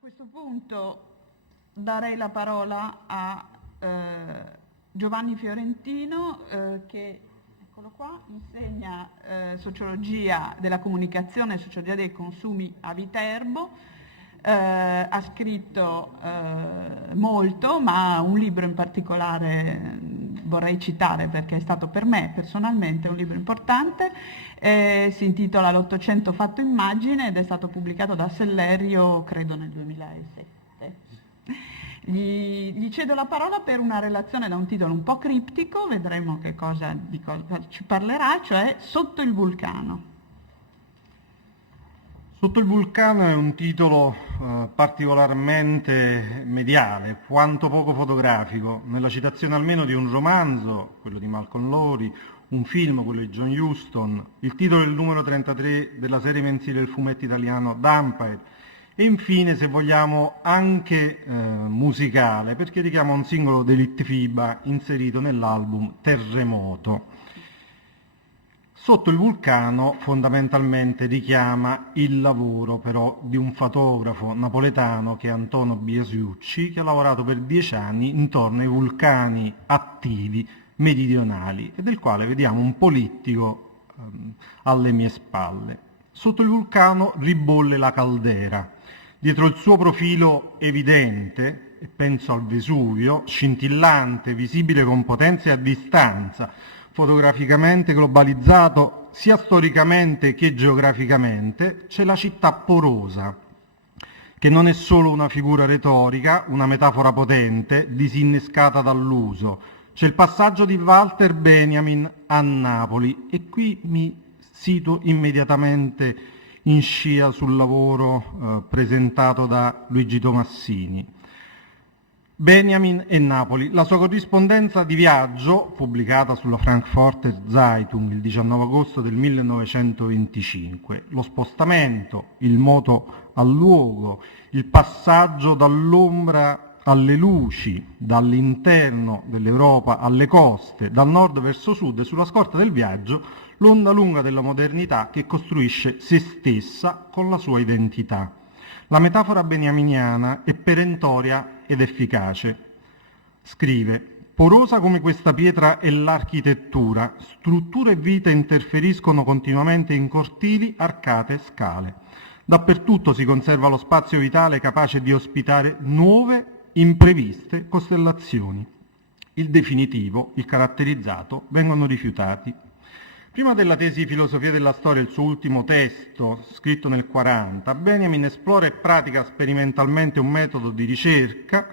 questo punto darei la parola a Giovanni Fiorentino che, eccolo qua, insegna sociologia della comunicazione e sociologia dei consumi a Viterbo. Ha scritto molto, ma un libro in particolare vorrei citare perché è stato per me personalmente un libro importante, si intitola L'Ottocento fatto immagine ed è stato pubblicato da Sellerio credo nel 2007. Gli cedo la parola per una relazione da un titolo un po' criptico, vedremo di cosa ci parlerà, cioè Sotto il vulcano. Sotto il vulcano è un titolo particolarmente mediale, quanto poco fotografico, nella citazione almeno di un romanzo, quello di Malcolm Lowry, un film, quello di John Huston, il titolo del numero 33 della serie mensile del fumetto italiano Dampire, e infine, se vogliamo, anche musicale, perché richiama un singolo dei Litfiba inserito nell'album Terremoto. Sotto il vulcano fondamentalmente richiama il lavoro però di un fotografo napoletano che è Antonio Biasiucci, che ha lavorato per 10 anni intorno ai vulcani attivi meridionali e del quale vediamo un polittico alle mie spalle. Sotto il vulcano ribolle la caldera. Dietro il suo profilo evidente, e penso al Vesuvio, scintillante, visibile con potenza e a distanza, fotograficamente globalizzato sia storicamente che geograficamente, c'è la città porosa, che non è solo una figura retorica, una metafora potente, disinnescata dall'uso. C'è il passaggio di Walter Benjamin a Napoli e qui mi sito immediatamente in scia sul lavoro presentato da Luigi Tomassini. Benjamin e Napoli, la sua corrispondenza di viaggio, pubblicata sulla Frankfurter Zeitung il 19 agosto del 1925, lo spostamento, il moto al luogo, il passaggio dall'ombra alle luci, dall'interno dell'Europa alle coste, dal nord verso sud e sulla scorta del viaggio, l'onda lunga della modernità che costruisce se stessa con la sua identità. La metafora beniaminiana è perentoria ed efficace. Scrive: porosa come questa pietra è l'architettura, struttura e vita interferiscono continuamente in cortili, arcate e scale. Dappertutto si conserva lo spazio vitale capace di ospitare nuove, impreviste costellazioni. Il definitivo, il caratterizzato, vengono rifiutati. Prima della tesi di filosofia della storia, il suo ultimo testo, scritto nel 1940, Benjamin esplora e pratica sperimentalmente un metodo di ricerca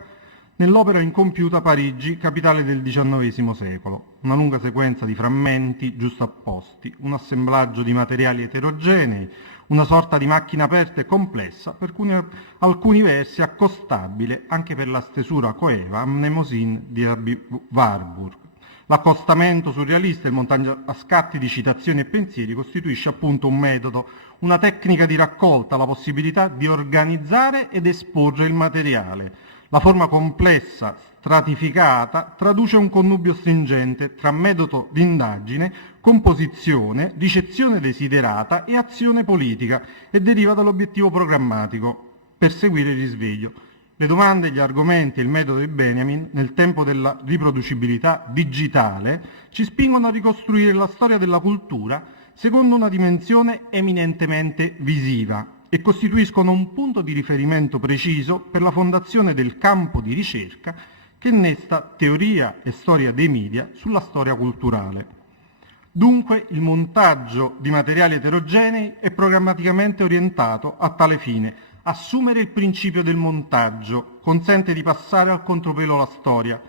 nell'opera incompiuta Parigi, capitale del XIX secolo. Una lunga sequenza di frammenti giustapposti, un assemblaggio di materiali eterogenei, una sorta di macchina aperta e complessa, per alcuni versi accostabile anche per la stesura coeva Mnemosyne di Rabbi Warburg. L'accostamento surrealista e il montaggio a scatti di citazioni e pensieri costituisce appunto un metodo, una tecnica di raccolta, la possibilità di organizzare ed esporre il materiale. La forma complessa, stratificata, traduce un connubio stringente tra metodo di indagine, composizione, ricezione desiderata e azione politica e deriva dall'obiettivo programmatico, perseguire il risveglio. Le domande, gli argomenti e il metodo di Benjamin, nel tempo della riproducibilità digitale, ci spingono a ricostruire la storia della cultura secondo una dimensione eminentemente visiva e costituiscono un punto di riferimento preciso per la fondazione del campo di ricerca che innesta teoria e storia dei media sulla storia culturale. Dunque il montaggio di materiali eterogenei è programmaticamente orientato a tale fine. Assumere il principio del montaggio consente di passare al contropelo la storia,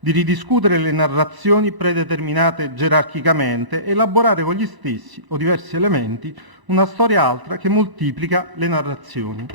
di ridiscutere le narrazioni predeterminate gerarchicamente e elaborare con gli stessi o diversi elementi una storia altra che moltiplica le narrazioni.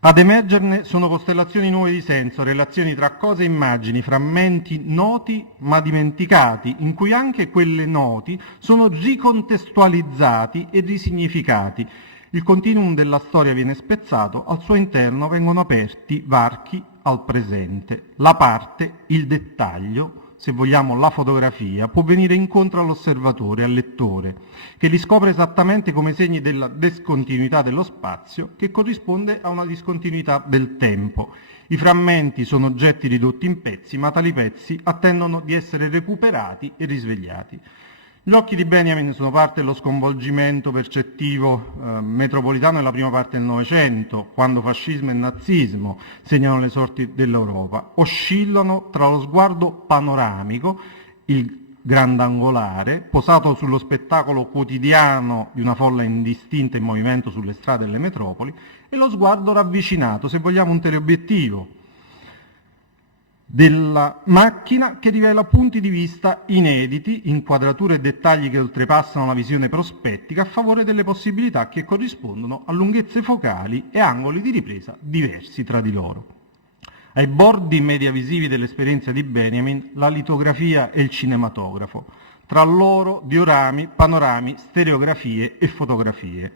Ad emergerne sono costellazioni nuove di senso, relazioni tra cose e immagini, frammenti noti ma dimenticati, in cui anche quelle noti sono ricontestualizzati e risignificati. Il continuum della storia viene spezzato, al suo interno vengono aperti varchi al presente. La parte, il dettaglio, se vogliamo la fotografia, può venire incontro all'osservatore, al lettore, che li scopre esattamente come segni della discontinuità dello spazio, che corrisponde a una discontinuità del tempo. I frammenti sono oggetti ridotti in pezzi, ma tali pezzi attendono di essere recuperati e risvegliati. Gli occhi di Benjamin sono parte dello sconvolgimento percettivo metropolitano nella prima parte del Novecento, quando fascismo e nazismo segnano le sorti dell'Europa. Oscillano tra lo sguardo panoramico, il grandangolare, posato sullo spettacolo quotidiano di una folla indistinta in movimento sulle strade delle metropoli, e lo sguardo ravvicinato, se vogliamo un teleobiettivo, della macchina che rivela punti di vista inediti, inquadrature e dettagli che oltrepassano la visione prospettica a favore delle possibilità che corrispondono a lunghezze focali e angoli di ripresa diversi tra di loro. Ai bordi mediavisivi dell'esperienza di Benjamin, la litografia e il cinematografo, tra loro diorami, panorami, stereografie e fotografie.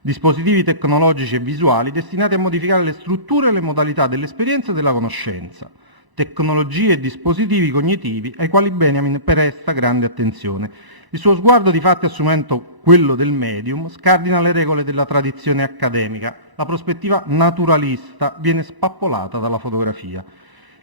Dispositivi tecnologici e visuali destinati a modificare le strutture e le modalità dell'esperienza e della conoscenza. Tecnologie e dispositivi cognitivi ai quali Benjamin presta grande attenzione. Il suo sguardo, difatti assumendo quello del medium, scardina le regole della tradizione accademica. La prospettiva naturalista viene spappolata dalla fotografia.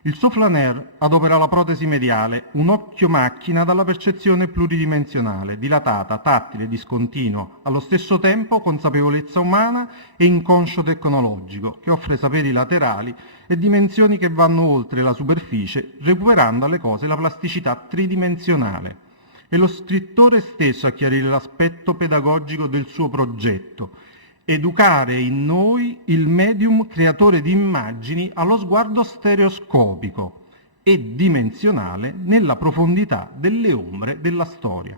Il suo flaneur adopera la protesi mediale, un occhio macchina dalla percezione pluridimensionale, dilatata, tattile, discontinua, allo stesso tempo consapevolezza umana e inconscio tecnologico, che offre saperi laterali e dimensioni che vanno oltre la superficie, recuperando alle cose la plasticità tridimensionale. È lo scrittore stesso a chiarire l'aspetto pedagogico del suo progetto, educare in noi il medium creatore di immagini allo sguardo stereoscopico e dimensionale nella profondità delle ombre della storia.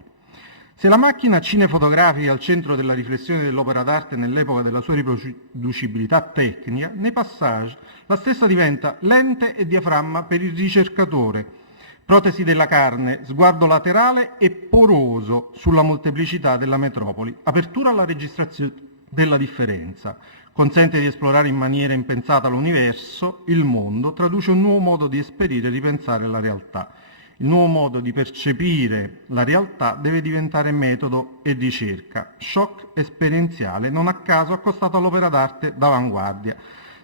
Se la macchina cinefotografica è al centro della riflessione dell'opera d'arte nell'epoca della sua riproducibilità tecnica, nei passaggi la stessa diventa lente e diaframma per il ricercatore, protesi della carne, sguardo laterale e poroso sulla molteplicità della metropoli, apertura alla registrazione della differenza, consente di esplorare in maniera impensata l'universo, il mondo, traduce un nuovo modo di esperire e ripensare la realtà. Il nuovo modo di percepire la realtà deve diventare metodo e ricerca. Shock esperienziale, non a caso accostato all'opera d'arte d'avanguardia.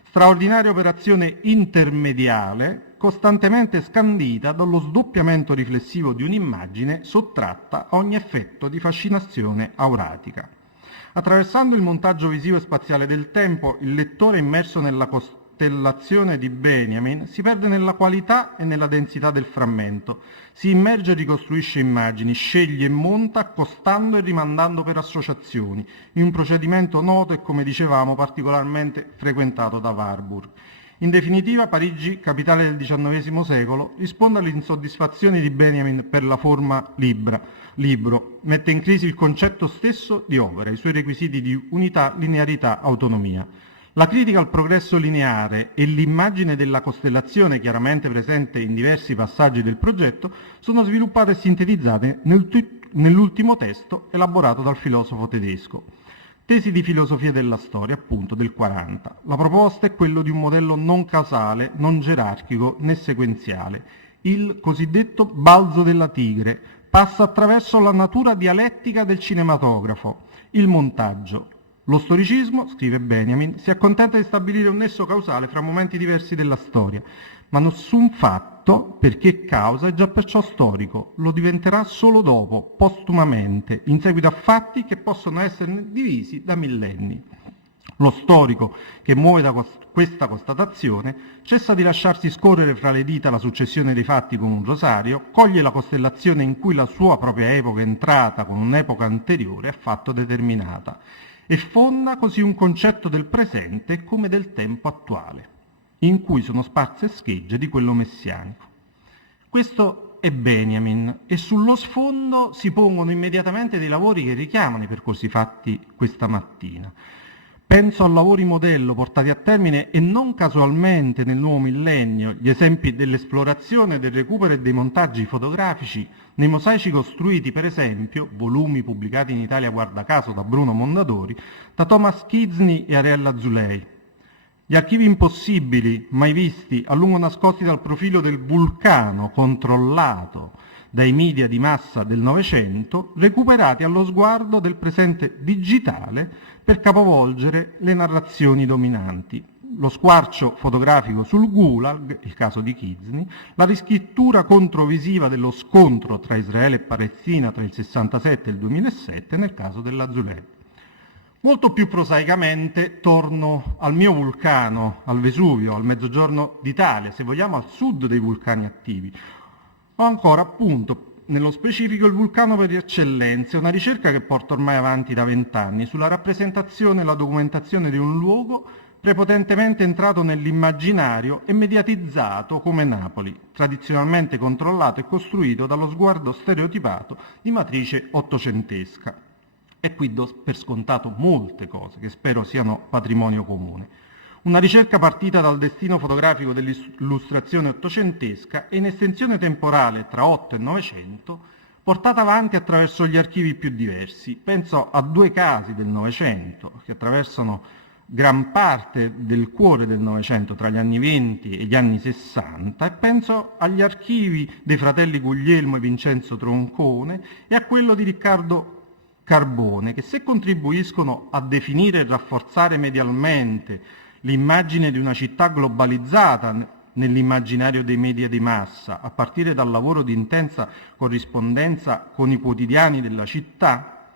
Straordinaria operazione intermediale, costantemente scandita dallo sdoppiamento riflessivo di un'immagine sottratta a ogni effetto di fascinazione auratica. Attraversando il montaggio visivo e spaziale del tempo, il lettore immerso nella costellazione di Benjamin si perde nella qualità e nella densità del frammento, si immerge e ricostruisce immagini, sceglie e monta accostando e rimandando per associazioni, in un procedimento noto e, come dicevamo, particolarmente frequentato da Warburg. In definitiva, Parigi, capitale del XIX secolo, risponde alle insoddisfazioni di Benjamin per la forma libro, mette in crisi il concetto stesso di opera, i suoi requisiti di unità, linearità, autonomia. La critica al progresso lineare e l'immagine della costellazione, chiaramente presente in diversi passaggi del progetto, sono sviluppate e sintetizzate nell'ultimo testo elaborato dal filosofo tedesco. Tesi di filosofia della storia, appunto, del 40. La proposta è quello di un modello non causale, non gerarchico né sequenziale. Il cosiddetto balzo della tigre passa attraverso la natura dialettica del cinematografo, il montaggio. Lo storicismo, scrive Benjamin, si accontenta di stabilire un nesso causale fra momenti diversi della storia, ma nessun fatto, perché causa, è già perciò storico, lo diventerà solo dopo, postumamente, in seguito a fatti che possono essere divisi da millenni. Lo storico, che muove da questa constatazione, cessa di lasciarsi scorrere fra le dita la successione dei fatti con un rosario, coglie la costellazione in cui la sua propria epoca è entrata con un'epoca anteriore affatto determinata, e fonda così un concetto del presente come del tempo attuale, in cui sono sparse schegge di quello messianico. Questo è Benjamin, e sullo sfondo si pongono immediatamente dei lavori che richiamano i percorsi fatti questa mattina. Penso a lavori modello portati a termine e non casualmente nel nuovo millennio, gli esempi dell'esplorazione, del recupero e dei montaggi fotografici nei mosaici costruiti, per esempio, volumi pubblicati in Italia guarda caso da Bruno Mondadori, da Thomas Kidsney e Ariella Zuley. Gli archivi impossibili, mai visti, a lungo nascosti dal profilo del vulcano controllato dai media di massa del Novecento, recuperati allo sguardo del presente digitale per capovolgere le narrazioni dominanti. Lo squarcio fotografico sul Gulag, il caso di Kizni, la riscrittura controvisiva dello scontro tra Israele e Palestina tra il 67 e il 2007 nel caso della Zuleb. Molto più prosaicamente torno al mio vulcano, al Vesuvio, al mezzogiorno d'Italia, se vogliamo al sud dei vulcani attivi. O ancora, appunto, nello specifico il vulcano per eccellenza, una ricerca che porto ormai avanti da 20 anni sulla rappresentazione e la documentazione di un luogo prepotentemente entrato nell'immaginario e mediatizzato come Napoli, tradizionalmente controllato e costruito dallo sguardo stereotipato di matrice ottocentesca. E qui do per scontato molte cose che spero siano patrimonio comune. Una ricerca partita dal destino fotografico dell'illustrazione ottocentesca e in estensione temporale tra 8 e 900, portata avanti attraverso gli archivi più diversi. Penso a 2 casi del Novecento che attraversano gran parte del cuore del Novecento tra gli anni 20 e gli anni 60 e penso agli archivi dei fratelli Guglielmo e Vincenzo Troncone e a quello di Riccardo Carbone, che se contribuiscono a definire e rafforzare medialmente l'immagine di una città globalizzata nell'immaginario dei media di massa, a partire dal lavoro di intensa corrispondenza con i quotidiani della città,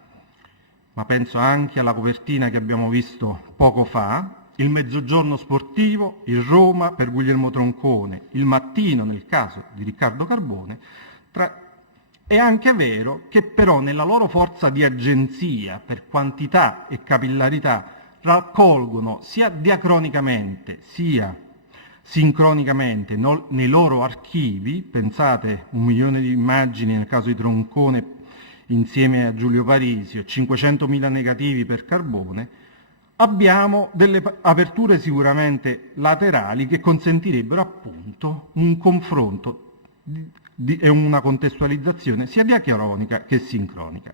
ma penso anche alla copertina che abbiamo visto poco fa, il Mezzogiorno sportivo, il Roma per Guglielmo Troncone, il Mattino nel caso di Riccardo Carbone, è anche vero che però nella loro forza di agenzia per quantità e capillarità raccolgono sia diacronicamente sia sincronicamente nei loro archivi, pensate 1 milione di immagini nel caso di Troncone insieme a Giulio Parisio, 500.000 negativi per Carbone, abbiamo delle aperture sicuramente laterali che consentirebbero appunto un confronto e una contestualizzazione sia diacronica che sincronica.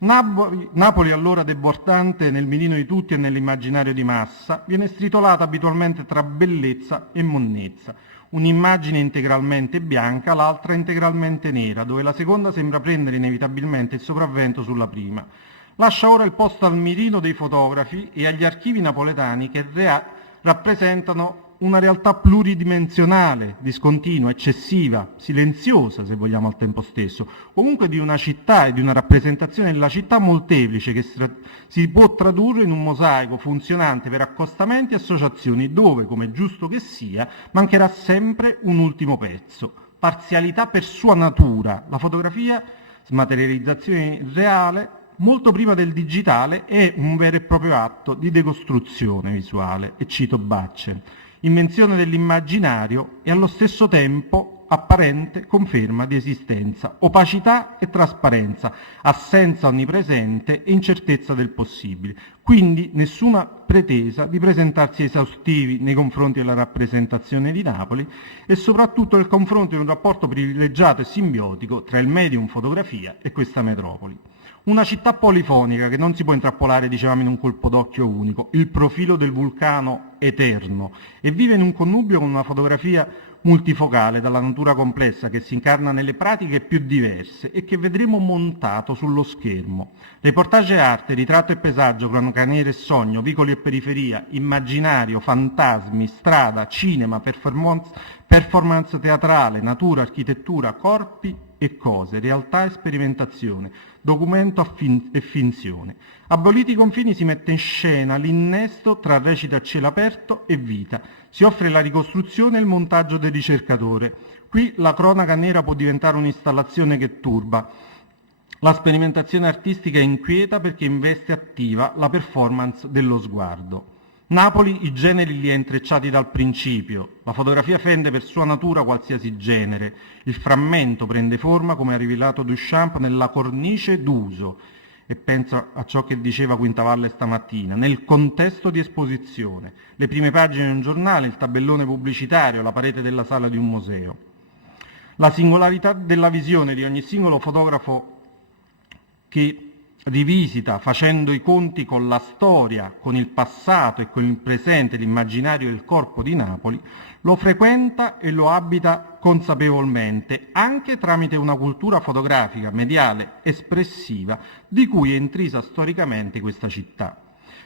Napoli allora debordante nel mirino di tutti e nell'immaginario di massa, viene stritolata abitualmente tra bellezza e monnezza, un'immagine integralmente bianca, l'altra integralmente nera, dove la seconda sembra prendere inevitabilmente il sopravvento sulla prima. Lascia ora il posto al mirino dei fotografi e agli archivi napoletani che rappresentano una realtà pluridimensionale, discontinua, eccessiva, silenziosa se vogliamo al tempo stesso, comunque di una città e di una rappresentazione della città molteplice che si può tradurre in un mosaico funzionante per accostamenti e associazioni dove, come è giusto che sia, mancherà sempre un ultimo pezzo. Parzialità per sua natura, la fotografia, smaterializzazione reale, molto prima del digitale, è un vero e proprio atto di decostruzione visuale, e cito Batchen, invenzione dell'immaginario e allo stesso tempo apparente conferma di esistenza, opacità e trasparenza, assenza onnipresente e incertezza del possibile. Quindi nessuna pretesa di presentarsi esaustivi nei confronti della rappresentazione di Napoli e soprattutto nel confronto di un rapporto privilegiato e simbiotico tra il medium fotografia e questa metropoli. Una città polifonica che non si può intrappolare, dicevamo, in un colpo d'occhio unico, il profilo del vulcano eterno, e vive in un connubio con una fotografia multifocale dalla natura complessa che si incarna nelle pratiche più diverse e che vedremo montato sullo schermo. Reportage e arte, ritratto e paesaggio, cronaca nera e sogno, vicoli e periferia, immaginario, fantasmi, strada, cinema, performance teatrale, natura, architettura, corpi e cose, realtà e sperimentazione, documento e finzione. Aboliti i confini si mette in scena l'innesto tra recita a cielo aperto e vita. Si offre la ricostruzione e il montaggio del ricercatore. Qui la cronaca nera può diventare un'installazione che turba. La sperimentazione artistica è inquieta perché investe attiva la performance dello sguardo. Napoli i generi li ha intrecciati dal principio, la fotografia fende per sua natura qualsiasi genere, il frammento prende forma, come ha rivelato Duchamp, nella cornice d'uso, e penso a ciò che diceva Quintavalle stamattina, nel contesto di esposizione, le prime pagine di un giornale, il tabellone pubblicitario, la parete della sala di un museo. La singolarità della visione di ogni singolo fotografo che rivisita facendo i conti con la storia, con il passato e con il presente, l'immaginario del corpo di Napoli, lo frequenta e lo abita consapevolmente, anche tramite una cultura fotografica, mediale, espressiva, di cui è intrisa storicamente questa città,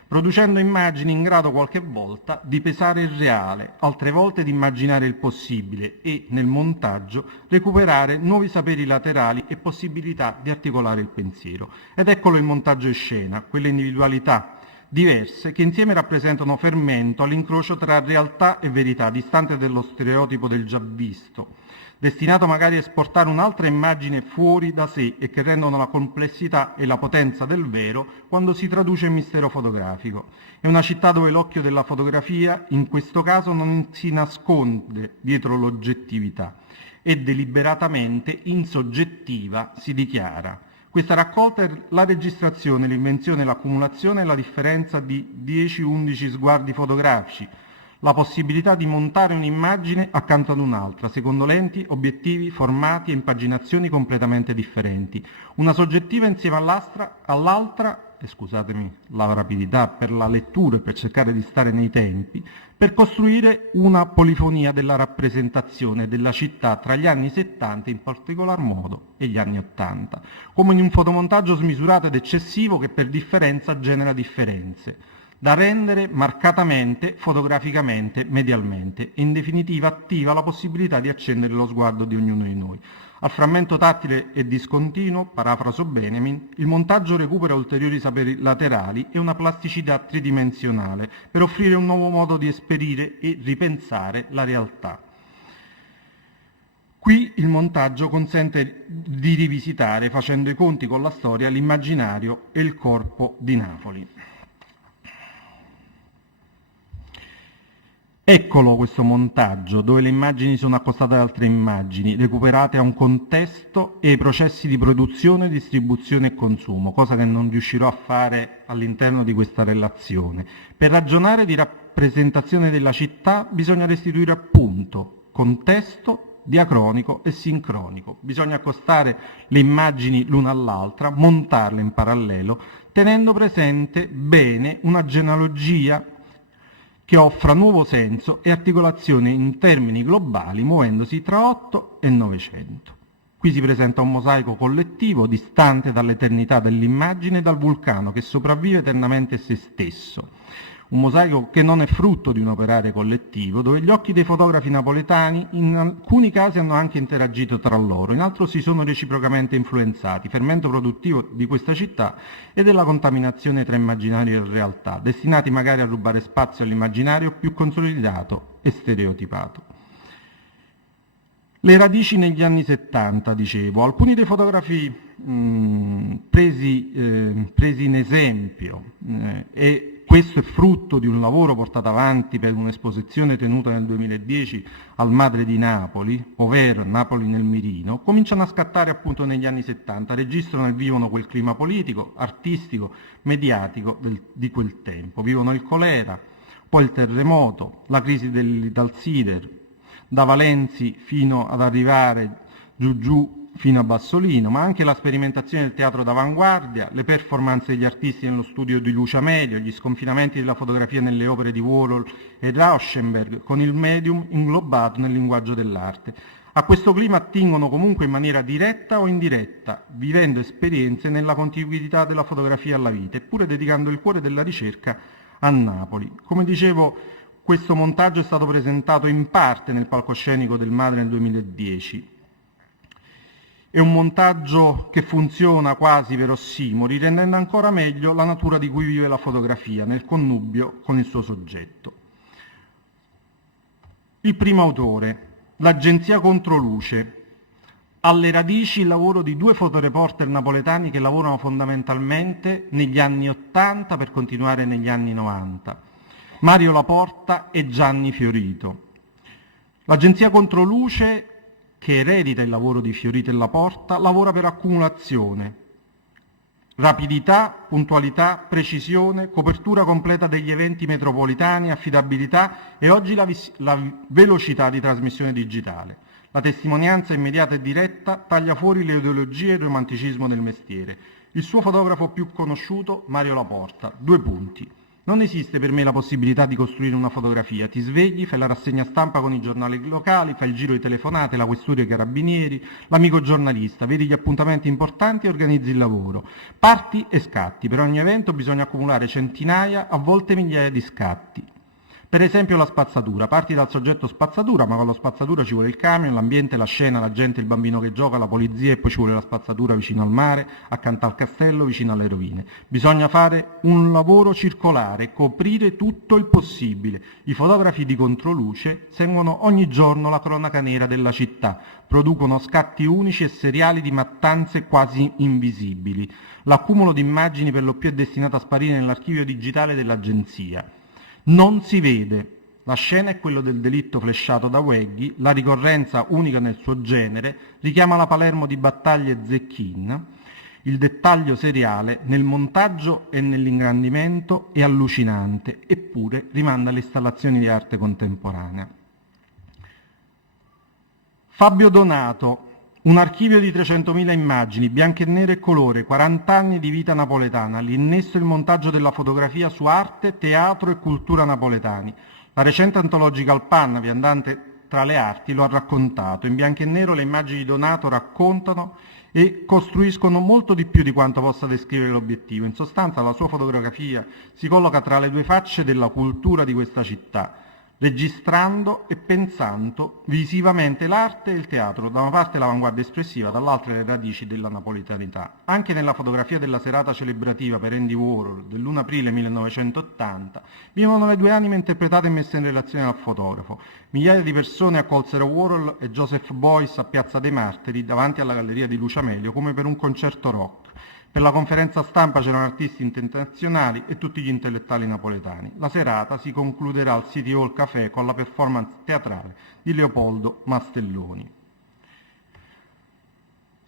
producendo immagini in grado qualche volta di pesare il reale, altre volte di immaginare il possibile e, nel montaggio, recuperare nuovi saperi laterali e possibilità di articolare il pensiero. Ed eccolo il montaggio in scena, quelle individualità diverse che insieme rappresentano fermento all'incrocio tra realtà e verità, distante dallo stereotipo del già visto, destinato magari a esportare un'altra immagine fuori da sé e che rendono la complessità e la potenza del vero quando si traduce in mistero fotografico. È una città dove l'occhio della fotografia, in questo caso, non si nasconde dietro l'oggettività e deliberatamente insoggettiva si dichiara. Questa raccolta è la registrazione, l'invenzione, l'accumulazione e la differenza di 10-11 sguardi fotografici, la possibilità di montare un'immagine accanto ad un'altra, secondo lenti, obiettivi, formati e impaginazioni completamente differenti. Una soggettiva insieme all'altra, scusatemi la rapidità per la lettura e per cercare di stare nei tempi, per costruire una polifonia della rappresentazione della città tra gli anni 70 in particolar modo e gli anni 80, come in un fotomontaggio smisurato ed eccessivo che per differenza genera differenze, da rendere marcatamente, fotograficamente, medialmente, e in definitiva attiva la possibilità di accendere lo sguardo di ognuno di noi. Al frammento tattile e discontinuo, parafraso Benjamin, il montaggio recupera ulteriori saperi laterali e una plasticità tridimensionale per offrire un nuovo modo di esperire e ripensare la realtà. Qui il montaggio consente di rivisitare, facendo i conti con la storia, l'immaginario e il corpo di Napoli. Eccolo questo montaggio, dove le immagini sono accostate ad altre immagini, recuperate a un contesto e ai processi di produzione, distribuzione e consumo, cosa che non riuscirò a fare all'interno di questa relazione. Per ragionare di rappresentazione della città bisogna restituire appunto contesto, diacronico e sincronico. Bisogna accostare le immagini l'una all'altra, montarle in parallelo, tenendo presente bene una genealogia che offra nuovo senso e articolazione in termini globali, muovendosi tra 8 e 900. Qui si presenta un mosaico collettivo, distante dall'eternità dell'immagine e dal vulcano che sopravvive eternamente se stesso. Un mosaico che non è frutto di un operare collettivo, dove gli occhi dei fotografi napoletani in alcuni casi hanno anche interagito tra loro, in altri si sono reciprocamente influenzati, fermento produttivo di questa città e della contaminazione tra immaginario e realtà, destinati magari a rubare spazio all'immaginario più consolidato e stereotipato. Le radici negli anni 70, dicevo. Alcuni dei fotografi presi in esempio e questo è frutto di un lavoro portato avanti per un'esposizione tenuta nel 2010 al Madre di Napoli, ovvero Napoli nel Mirino, cominciano a scattare appunto negli anni 70, registrano e vivono quel clima politico, artistico, mediatico di quel tempo. Vivono il colera, poi il terremoto, la crisi dell'Italsider, da Valenzi fino ad arrivare giù fino a Bassolino, ma anche la sperimentazione del teatro d'avanguardia, le performance degli artisti nello studio di Lucia Medio, gli sconfinamenti della fotografia nelle opere di Warhol e Rauschenberg, con il medium inglobato nel linguaggio dell'arte. A questo clima attingono comunque in maniera diretta o indiretta, vivendo esperienze nella contiguità della fotografia alla vita, eppure dedicando il cuore della ricerca a Napoli. Come dicevo, questo montaggio è stato presentato in parte nel palcoscenico del Madre nel 2010. È un montaggio che funziona quasi per ossimori, rendendo ancora meglio la natura di cui vive la fotografia, nel connubio con il suo soggetto. Il primo autore, l'agenzia Controluce. Alle radici il lavoro di due fotoreporter napoletani che lavorano fondamentalmente negli anni 80 per continuare negli anni 90. Mario Laporta e Gianni Fiorito. L'agenzia Controluce, che eredita il lavoro di Fiorito e Laporta, lavora per accumulazione, rapidità, puntualità, precisione, copertura completa degli eventi metropolitani, affidabilità e oggi la velocità di trasmissione digitale. La testimonianza immediata e diretta taglia fuori le ideologie e il romanticismo del mestiere. Il suo fotografo più conosciuto, Mario Laporta. 2 punti. Non esiste per me la possibilità di costruire una fotografia. Ti svegli, fai la rassegna stampa con i giornali locali, fai il giro di telefonate, la questura ai carabinieri, l'amico giornalista, vedi gli appuntamenti importanti e organizzi il lavoro. Parti e scatti. Per ogni evento bisogna accumulare centinaia, a volte migliaia di scatti. Per esempio la spazzatura. Parti dal soggetto spazzatura, ma con la spazzatura ci vuole il camion, l'ambiente, la scena, la gente, il bambino che gioca, la polizia e poi ci vuole la spazzatura vicino al mare, accanto al castello, vicino alle rovine. Bisogna fare un lavoro circolare, coprire tutto il possibile. I fotografi di controluce seguono ogni giorno la cronaca nera della città, producono scatti unici e seriali di mattanze quasi invisibili. L'accumulo di immagini per lo più è destinato a sparire nell'archivio digitale dell'agenzia. Non si vede. La scena è quella del delitto flesciato da Weghi, la ricorrenza unica nel suo genere, richiama la Palermo di Battaglia e Zecchin. Il dettaglio seriale nel montaggio e nell'ingrandimento è allucinante, eppure rimanda alle installazioni di arte contemporanea. Fabio Donato, un archivio di 300.000 immagini, bianche e nere e colore, 40 anni di vita napoletana, l'innesto e il montaggio della fotografia su arte, teatro e cultura napoletani. La recente Anthological Pan, viandante tra le arti, lo ha raccontato. In bianco e nero le immagini di Donato raccontano e costruiscono molto di più di quanto possa descrivere l'obiettivo. In sostanza la sua fotografia si colloca tra le 2 facce della cultura di questa città, registrando e pensando visivamente l'arte e il teatro, da una parte l'avanguardia espressiva, dall'altra le radici della napoletanità. Anche nella fotografia della serata celebrativa per Andy Warhol dell'1 aprile 1980 vivono le 2 anime interpretate e messe in relazione al fotografo. Migliaia di persone accolsero Warhol e Joseph Beuys a Piazza dei Martiri davanti alla galleria di Lucio Amelio come per un concerto rock. Per la conferenza stampa c'erano artisti internazionali e tutti gli intellettuali napoletani. La serata si concluderà al City Hall Café con la performance teatrale di Leopoldo Mastelloni.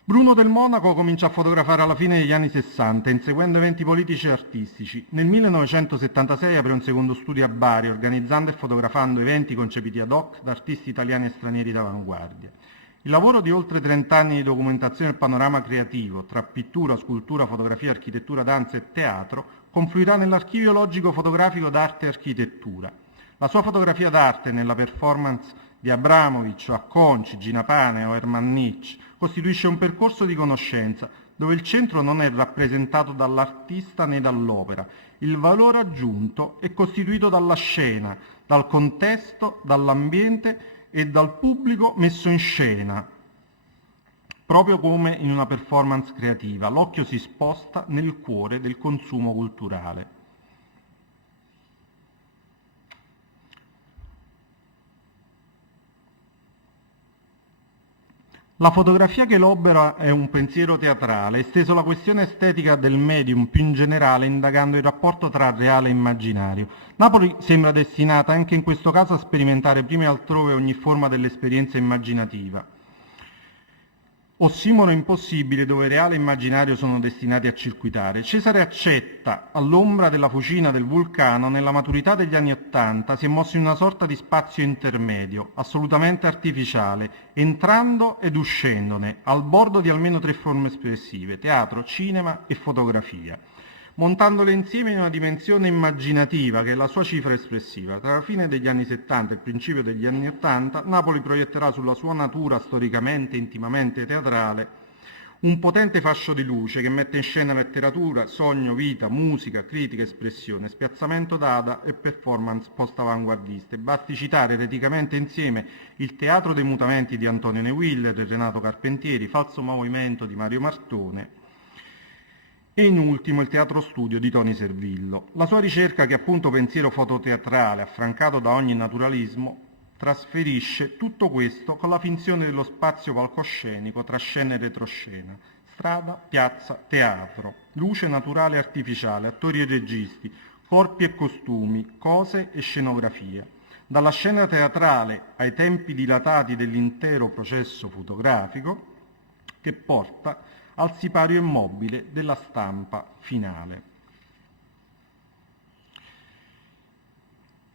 Bruno del Monaco comincia a fotografare alla fine degli anni 60, inseguendo eventi politici e artistici. Nel 1976 apre un secondo studio a Bari, organizzando e fotografando eventi concepiti ad hoc da artisti italiani e stranieri d'avanguardia. Il lavoro di oltre 30 anni di documentazione del panorama creativo, tra pittura, scultura, fotografia, architettura, danza e teatro, confluirà nell'archivio logico fotografico d'arte e architettura. La sua fotografia d'arte nella performance di Abramovic, Acconci, Gina Pane o Hermann Nietzsche costituisce un percorso di conoscenza dove il centro non è rappresentato dall'artista né dall'opera. Il valore aggiunto è costituito dalla scena, dal contesto, dall'ambiente e dal pubblico messo in scena. Proprio come in una performance creativa, l'occhio si sposta nel cuore del consumo culturale. La fotografia che elabora è un pensiero teatrale, esteso la questione estetica del medium più in generale, indagando il rapporto tra reale e immaginario. Napoli sembra destinata anche in questo caso a sperimentare prima e altrove ogni forma dell'esperienza immaginativa. Ossimoro impossibile dove reale e immaginario sono destinati a circuitare. Cesare Accetta, all'ombra della fucina del vulcano, nella maturità degli anni '80, si è mosso in una sorta di spazio intermedio, assolutamente artificiale, entrando ed uscendone, al bordo di almeno 3 forme espressive, teatro, cinema e fotografia, montandole insieme in una dimensione immaginativa che è la sua cifra espressiva. Tra la fine degli anni 70 e il principio degli anni 80, Napoli proietterà sulla sua natura storicamente, intimamente teatrale, un potente fascio di luce che mette in scena letteratura, sogno, vita, musica, critica, espressione, spiazzamento dada e performance post-avanguardiste. Basti citare ereticamente insieme il Teatro dei mutamenti di Antonio Neuwiller e Renato Carpentieri, Falso movimento di Mario Martone, e in ultimo il teatro studio di Toni Servillo. La sua ricerca, che è appunto pensiero fototeatrale affrancato da ogni naturalismo, trasferisce tutto questo con la finzione dello spazio palcoscenico tra scena e retroscena, strada, piazza, teatro, luce naturale e artificiale, attori e registi, corpi e costumi, cose e scenografia. Dalla scena teatrale ai tempi dilatati dell'intero processo fotografico che porta al sipario immobile della stampa finale.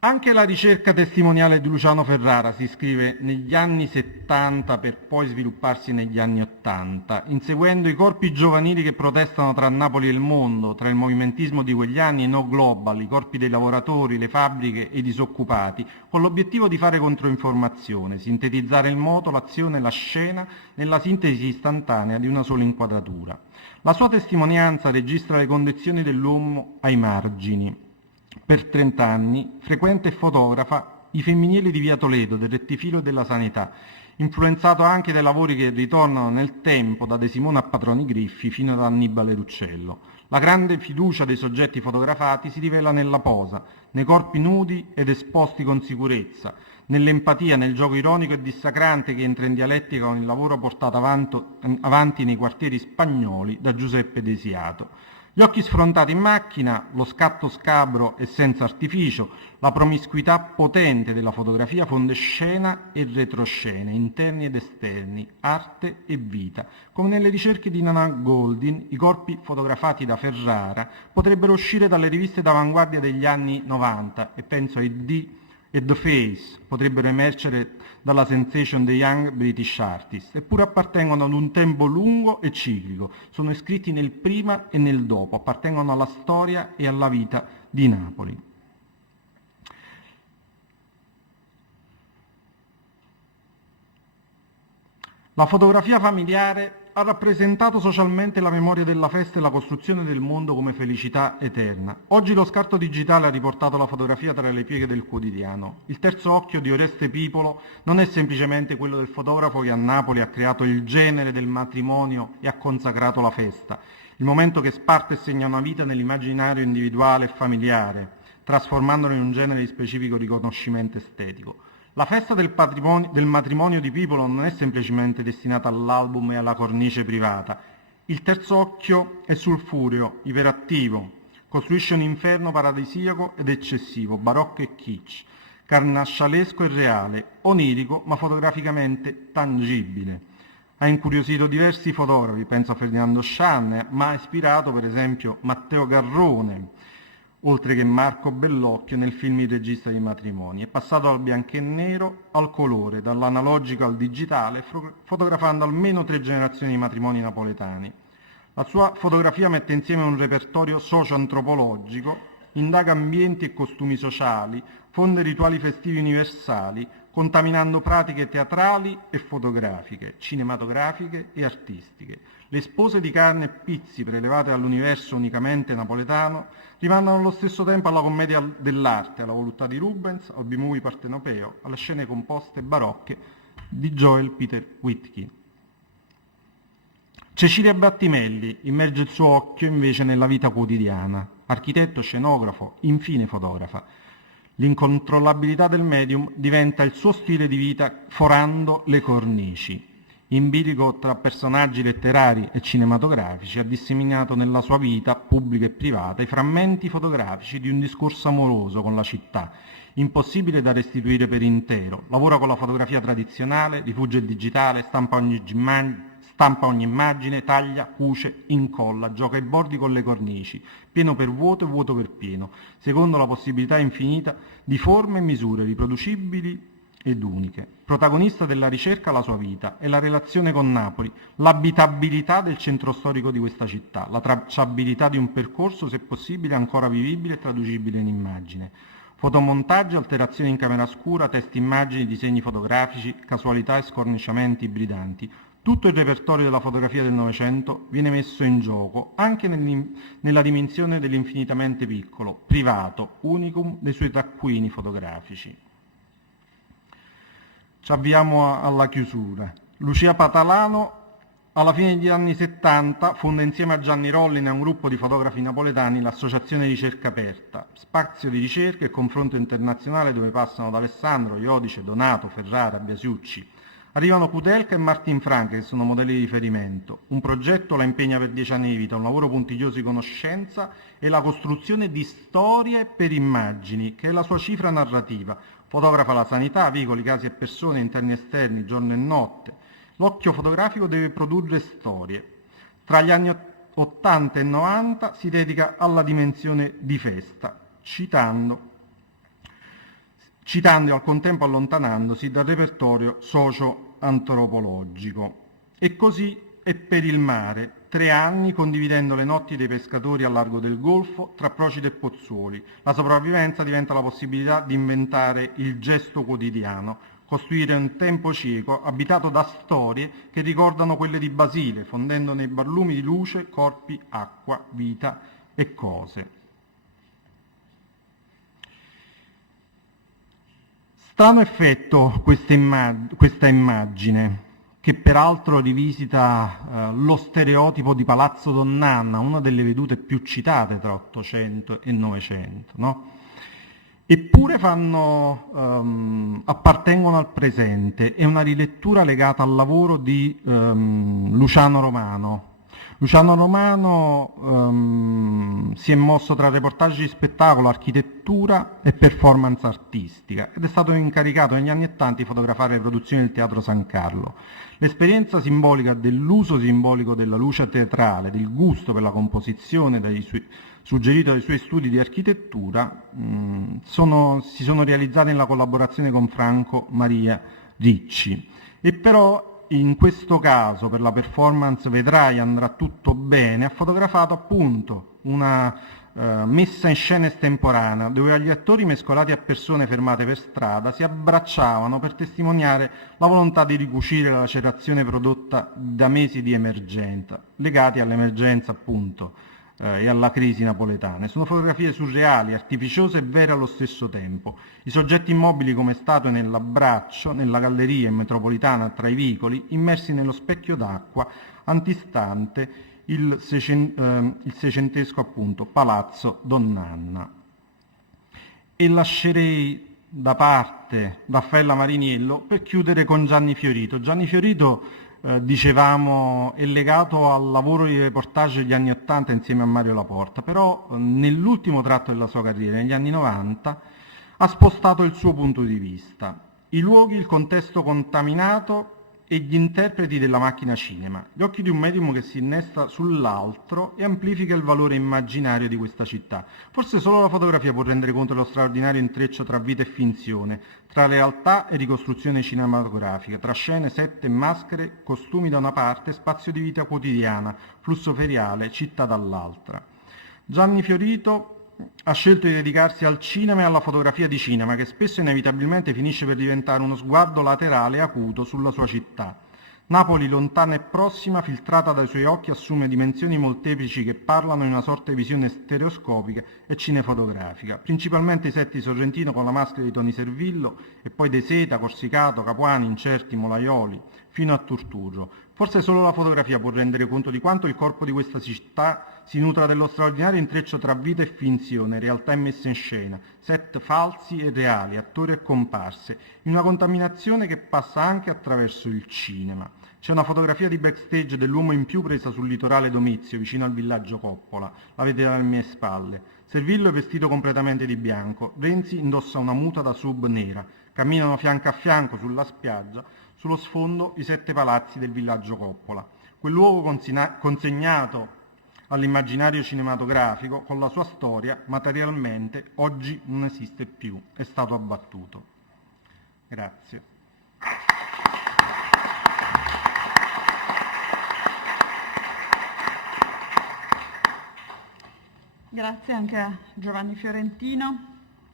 Anche la ricerca testimoniale di Luciano Ferrara si iscrive negli anni 70 per poi svilupparsi negli anni 80, inseguendo i corpi giovanili che protestano tra Napoli e il mondo, tra il movimentismo di quegli anni e No Global, i corpi dei lavoratori, le fabbriche e i disoccupati, con l'obiettivo di fare controinformazione, sintetizzare il moto, l'azione e la scena nella sintesi istantanea di una sola inquadratura. La sua testimonianza registra le condizioni dell'uomo ai margini. Per 30 anni frequenta e fotografa i femminili di via Toledo, del rettifilo e della sanità, influenzato anche dai lavori che ritornano nel tempo da De Simone a Patroni Griffi fino ad Annibale Ruccello. La grande fiducia dei soggetti fotografati si rivela nella posa, nei corpi nudi ed esposti con sicurezza, nell'empatia, nel gioco ironico e dissacrante che entra in dialettica con il lavoro portato avanti nei quartieri spagnoli da Giuseppe Desiato. Gli occhi sfrontati in macchina, lo scatto scabro e senza artificio, la promiscuità potente della fotografia fonde scena e retroscena, interni ed esterni, arte e vita. Come nelle ricerche di Nana Goldin, i corpi fotografati da Ferrara potrebbero uscire dalle riviste d'avanguardia degli anni 90, e penso ai D e The Face, potrebbero emergere dalla sensation dei Young British Artists, eppure appartengono ad un tempo lungo e ciclico, sono iscritti nel prima e nel dopo, appartengono alla storia e alla vita di Napoli. La fotografia familiare ha rappresentato socialmente la memoria della festa e la costruzione del mondo come felicità eterna. Oggi lo scarto digitale ha riportato la fotografia tra le pieghe del quotidiano. Il terzo occhio di Oreste Pipolo non è semplicemente quello del fotografo che a Napoli ha creato il genere del matrimonio e ha consacrato la festa, il momento che sparte e segna una vita nell'immaginario individuale e familiare, trasformandolo in un genere di specifico riconoscimento estetico. La festa del matrimonio di Pipolo non è semplicemente destinata all'album e alla cornice privata. Il terzo occhio è sulfureo, iperattivo, costruisce un inferno paradisiaco ed eccessivo, barocco e kitsch, carnascialesco e reale, onirico ma fotograficamente tangibile. Ha incuriosito diversi fotografi, penso a Ferdinando Scianne, ma ha ispirato per esempio Matteo Garrone, oltre che Marco Bellocchio nel film Il regista dei matrimoni. È passato dal bianco e nero al colore, dall'analogico al digitale, fotografando almeno 3 generazioni di matrimoni napoletani. La sua fotografia mette insieme un repertorio socio-antropologico, indaga ambienti e costumi sociali, fonde rituali festivi universali, contaminando pratiche teatrali e fotografiche, cinematografiche e artistiche. Le spose di carne e pizzi prelevate dall'universo unicamente napoletano rimandano allo stesso tempo alla commedia dell'arte, alla voluttà di Rubens, al B-movie partenopeo, alle scene composte barocche di Joel Peter Witkin. Cecilia Battimelli immerge il suo occhio invece nella vita quotidiana, architetto, scenografo, infine fotografa. L'incontrollabilità del medium diventa il suo stile di vita forando le cornici. In bilico tra personaggi letterari e cinematografici ha disseminato nella sua vita, pubblica e privata, i frammenti fotografici di un discorso amoroso con la città, impossibile da restituire per intero. Lavora con la fotografia tradizionale, rifugge il digitale, stampa ogni immagine, taglia, cuce, incolla, gioca ai bordi con le cornici, pieno per vuoto e vuoto per pieno, secondo la possibilità infinita di forme e misure riproducibili ed uniche. Protagonista della ricerca la sua vita e la relazione con Napoli, l'abitabilità del centro storico di questa città, la tracciabilità di un percorso, se possibile, ancora vivibile e traducibile in immagine. Fotomontaggio, alterazioni in camera scura, testi, immagini, disegni fotografici, casualità e scornicciamenti ibridanti. Tutto il repertorio della fotografia del Novecento viene messo in gioco anche nella dimensione dell'infinitamente piccolo, privato, unicum dei suoi taccuini fotografici. Ci avviamo alla chiusura. Lucia Patalano, alla fine degli anni 70, fonda insieme a Gianni Rollin e un gruppo di fotografi napoletani l'Associazione Ricerca Aperta, spazio di ricerca e confronto internazionale dove passano da Alessandro, Iodice, Donato, Ferrara, Biasiucci. Arrivano Kudelka e Martin Frank, che sono modelli di riferimento. Un progetto la impegna per 10 anni di vita, un lavoro puntiglioso di conoscenza e la costruzione di storie per immagini, che è la sua cifra narrativa. Fotografa la sanità, vicoli, casi e persone, interni e esterni, giorno e notte. L'occhio fotografico deve produrre storie. Tra gli anni 80 e 90 si dedica alla dimensione di festa, citando citando e al contempo allontanandosi dal repertorio socio-antropologico. E così è per il mare, 3 anni condividendo le notti dei pescatori al largo del Golfo, tra Procida e Pozzuoli. La sopravvivenza diventa la possibilità di inventare il gesto quotidiano, costruire un tempo cieco abitato da storie che ricordano quelle di Basile, fondendo nei barlumi di luce corpi, acqua, vita e cose. Strano effetto questa immagine, che peraltro rivisita lo stereotipo di Palazzo Donn'Anna, una delle vedute più citate tra Ottocento e Novecento, no? Eppure appartengono al presente, è una rilettura legata al lavoro di Luciano Romano. Luciano Romano si è mosso tra reportage di spettacolo, architettura e performance artistica ed è stato incaricato negli anni '80 di fotografare le produzioni del Teatro San Carlo. L'esperienza simbolica dell'uso simbolico della luce teatrale, del gusto per la composizione suggerito dai suoi studi di architettura, si sono realizzati nella collaborazione con Franco Maria Ricci. E però in questo caso, per la performance Vedrai andrà tutto bene, ha fotografato appunto una messa in scena estemporanea, dove agli attori mescolati a persone fermate per strada si abbracciavano per testimoniare la volontà di ricucire la lacerazione prodotta da mesi di emergenza, legati all'emergenza appunto e alla crisi napoletana. Sono fotografie surreali, artificiose e vere allo stesso tempo. I soggetti immobili come statue nell'abbraccio, nella galleria in metropolitana tra i vicoli, immersi nello specchio d'acqua antistante il seicentesco appunto Palazzo Donn'Anna. E lascerei da parte Raffaella Mariniello per chiudere con Gianni Fiorito. Gianni Fiorito, dicevamo, è legato al lavoro di reportage degli anni '80 insieme a Mario Laporta, però nell'ultimo tratto della sua carriera, negli anni '90, ha spostato il suo punto di vista. I luoghi, il contesto contaminato e gli interpreti della macchina cinema, gli occhi di un medium che si innesta sull'altro e amplifica il valore immaginario di questa città. Forse solo la fotografia può rendere conto dello straordinario intreccio tra vita e finzione, tra realtà e ricostruzione cinematografica, tra scene, set e maschere, costumi da una parte, spazio di vita quotidiana, flusso feriale, città dall'altra. Gianni Fiorito ha scelto di dedicarsi al cinema e alla fotografia di cinema, che spesso inevitabilmente finisce per diventare uno sguardo laterale e acuto sulla sua città. Napoli, lontana e prossima, filtrata dai suoi occhi, assume dimensioni molteplici che parlano in una sorta di visione stereoscopica e cinefotografica. Principalmente i set di Sorrentino con la maschera di Toni Servillo e poi De Seta, Corsicato, Capuani, Incerti, Molaioli, fino a Turturro. Forse solo la fotografia può rendere conto di quanto il corpo di questa città si nutra dello straordinario intreccio tra vita e finzione, realtà e messa in scena, set falsi e reali, attori e comparse, in una contaminazione che passa anche attraverso il cinema. C'è una fotografia di backstage dell'uomo in più presa sul litorale Domizio, vicino al villaggio Coppola, la vedete alle mie spalle. Servillo è vestito completamente di bianco, Renzi indossa una muta da sub nera, camminano fianco a fianco sulla spiaggia, sullo sfondo i 7 palazzi del villaggio Coppola. Quel luogo consegnato all'immaginario cinematografico, con la sua storia, materialmente oggi non esiste più, è stato abbattuto. Grazie. Grazie anche a Giovanni Fiorentino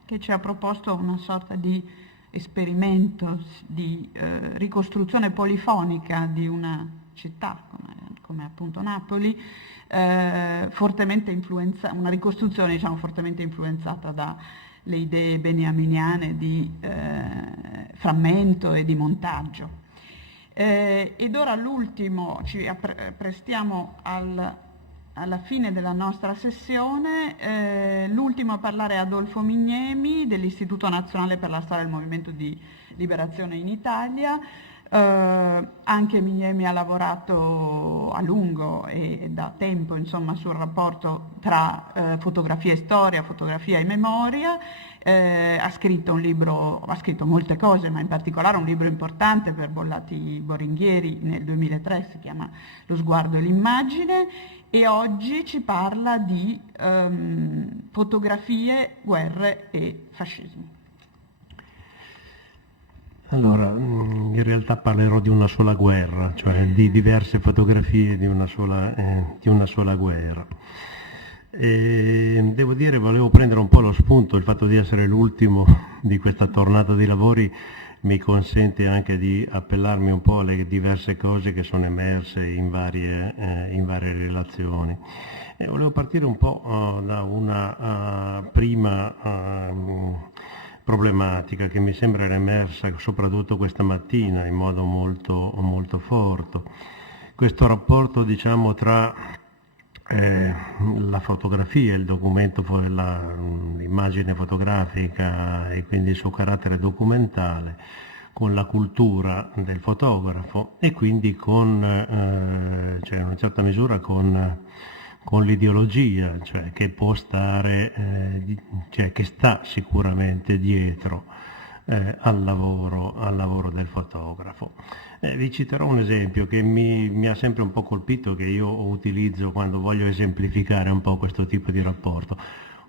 che ci ha proposto una sorta di esperimento di ricostruzione polifonica di una città come appunto Napoli, fortemente una ricostruzione diciamo fortemente influenzata dalle idee beniaminiane di frammento e di montaggio. Ed ora l'ultimo, ci prestiamo alla fine della nostra sessione, l'ultimo a parlare è Adolfo Mignemi dell'Istituto Nazionale per la Storia del Movimento di Liberazione in Italia. Anche Mignemi ha lavorato a lungo e da tempo insomma, sul rapporto tra fotografia e storia, fotografia e memoria. Ha scritto un libro, ha scritto molte cose, ma in particolare un libro importante per Bollati Boringhieri nel 2003, si chiama Lo sguardo e l'immagine, e oggi ci parla di fotografie, guerre e fascismo. Allora, in realtà parlerò di una sola guerra, cioè di diverse fotografie di una sola guerra. E devo dire, volevo prendere un po' lo spunto, il fatto di essere l'ultimo di questa tornata di lavori mi consente anche di appellarmi un po' alle diverse cose che sono emerse in varie relazioni. E volevo partire un po' da una prima problematica che mi sembra era emersa soprattutto questa mattina in modo molto, molto forte. Questo rapporto, diciamo, tra la fotografia, il documento, l'immagine fotografica e quindi il suo carattere documentale, con la cultura del fotografo e quindi cioè in una certa misura con l'ideologia, cioè che può stare, cioè che sta sicuramente dietro al lavoro del fotografo. Vi citerò un esempio che mi ha sempre un po' colpito, che io utilizzo quando voglio esemplificare un po' questo tipo di rapporto.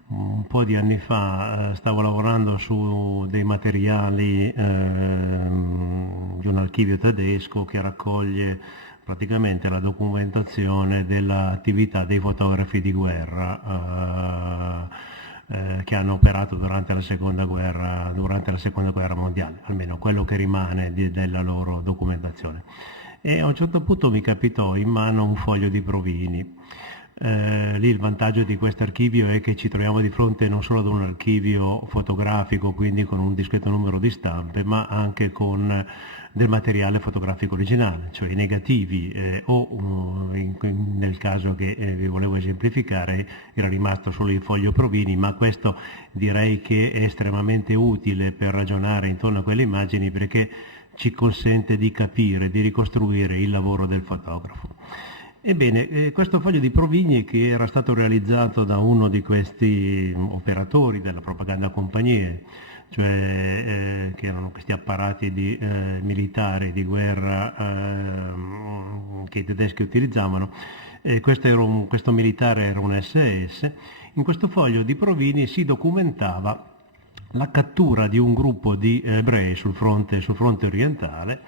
Un po' di anni fa stavo lavorando su dei materiali di un archivio tedesco che raccoglie praticamente la documentazione dell'attività dei fotografi di guerra che hanno operato durante la seconda guerra mondiale, almeno quello che rimane della loro documentazione. E a un certo punto mi capitò in mano un foglio di Provini. Lì il vantaggio di questo archivio è che ci troviamo di fronte non solo ad un archivio fotografico, quindi con un discreto numero di stampe, ma anche con del materiale fotografico originale, cioè i negativi nel caso che vi volevo esemplificare era rimasto solo il foglio Provini, ma questo direi che è estremamente utile per ragionare intorno a quelle immagini perché ci consente di capire, di ricostruire il lavoro del fotografo. Ebbene, questo foglio di Provigni, che era stato realizzato da uno di questi operatori della propaganda compagnie, cioè che erano questi apparati militari di guerra che i tedeschi utilizzavano, questo militare era un SS. In questo foglio di Provini si documentava la cattura di un gruppo di ebrei sul fronte orientale.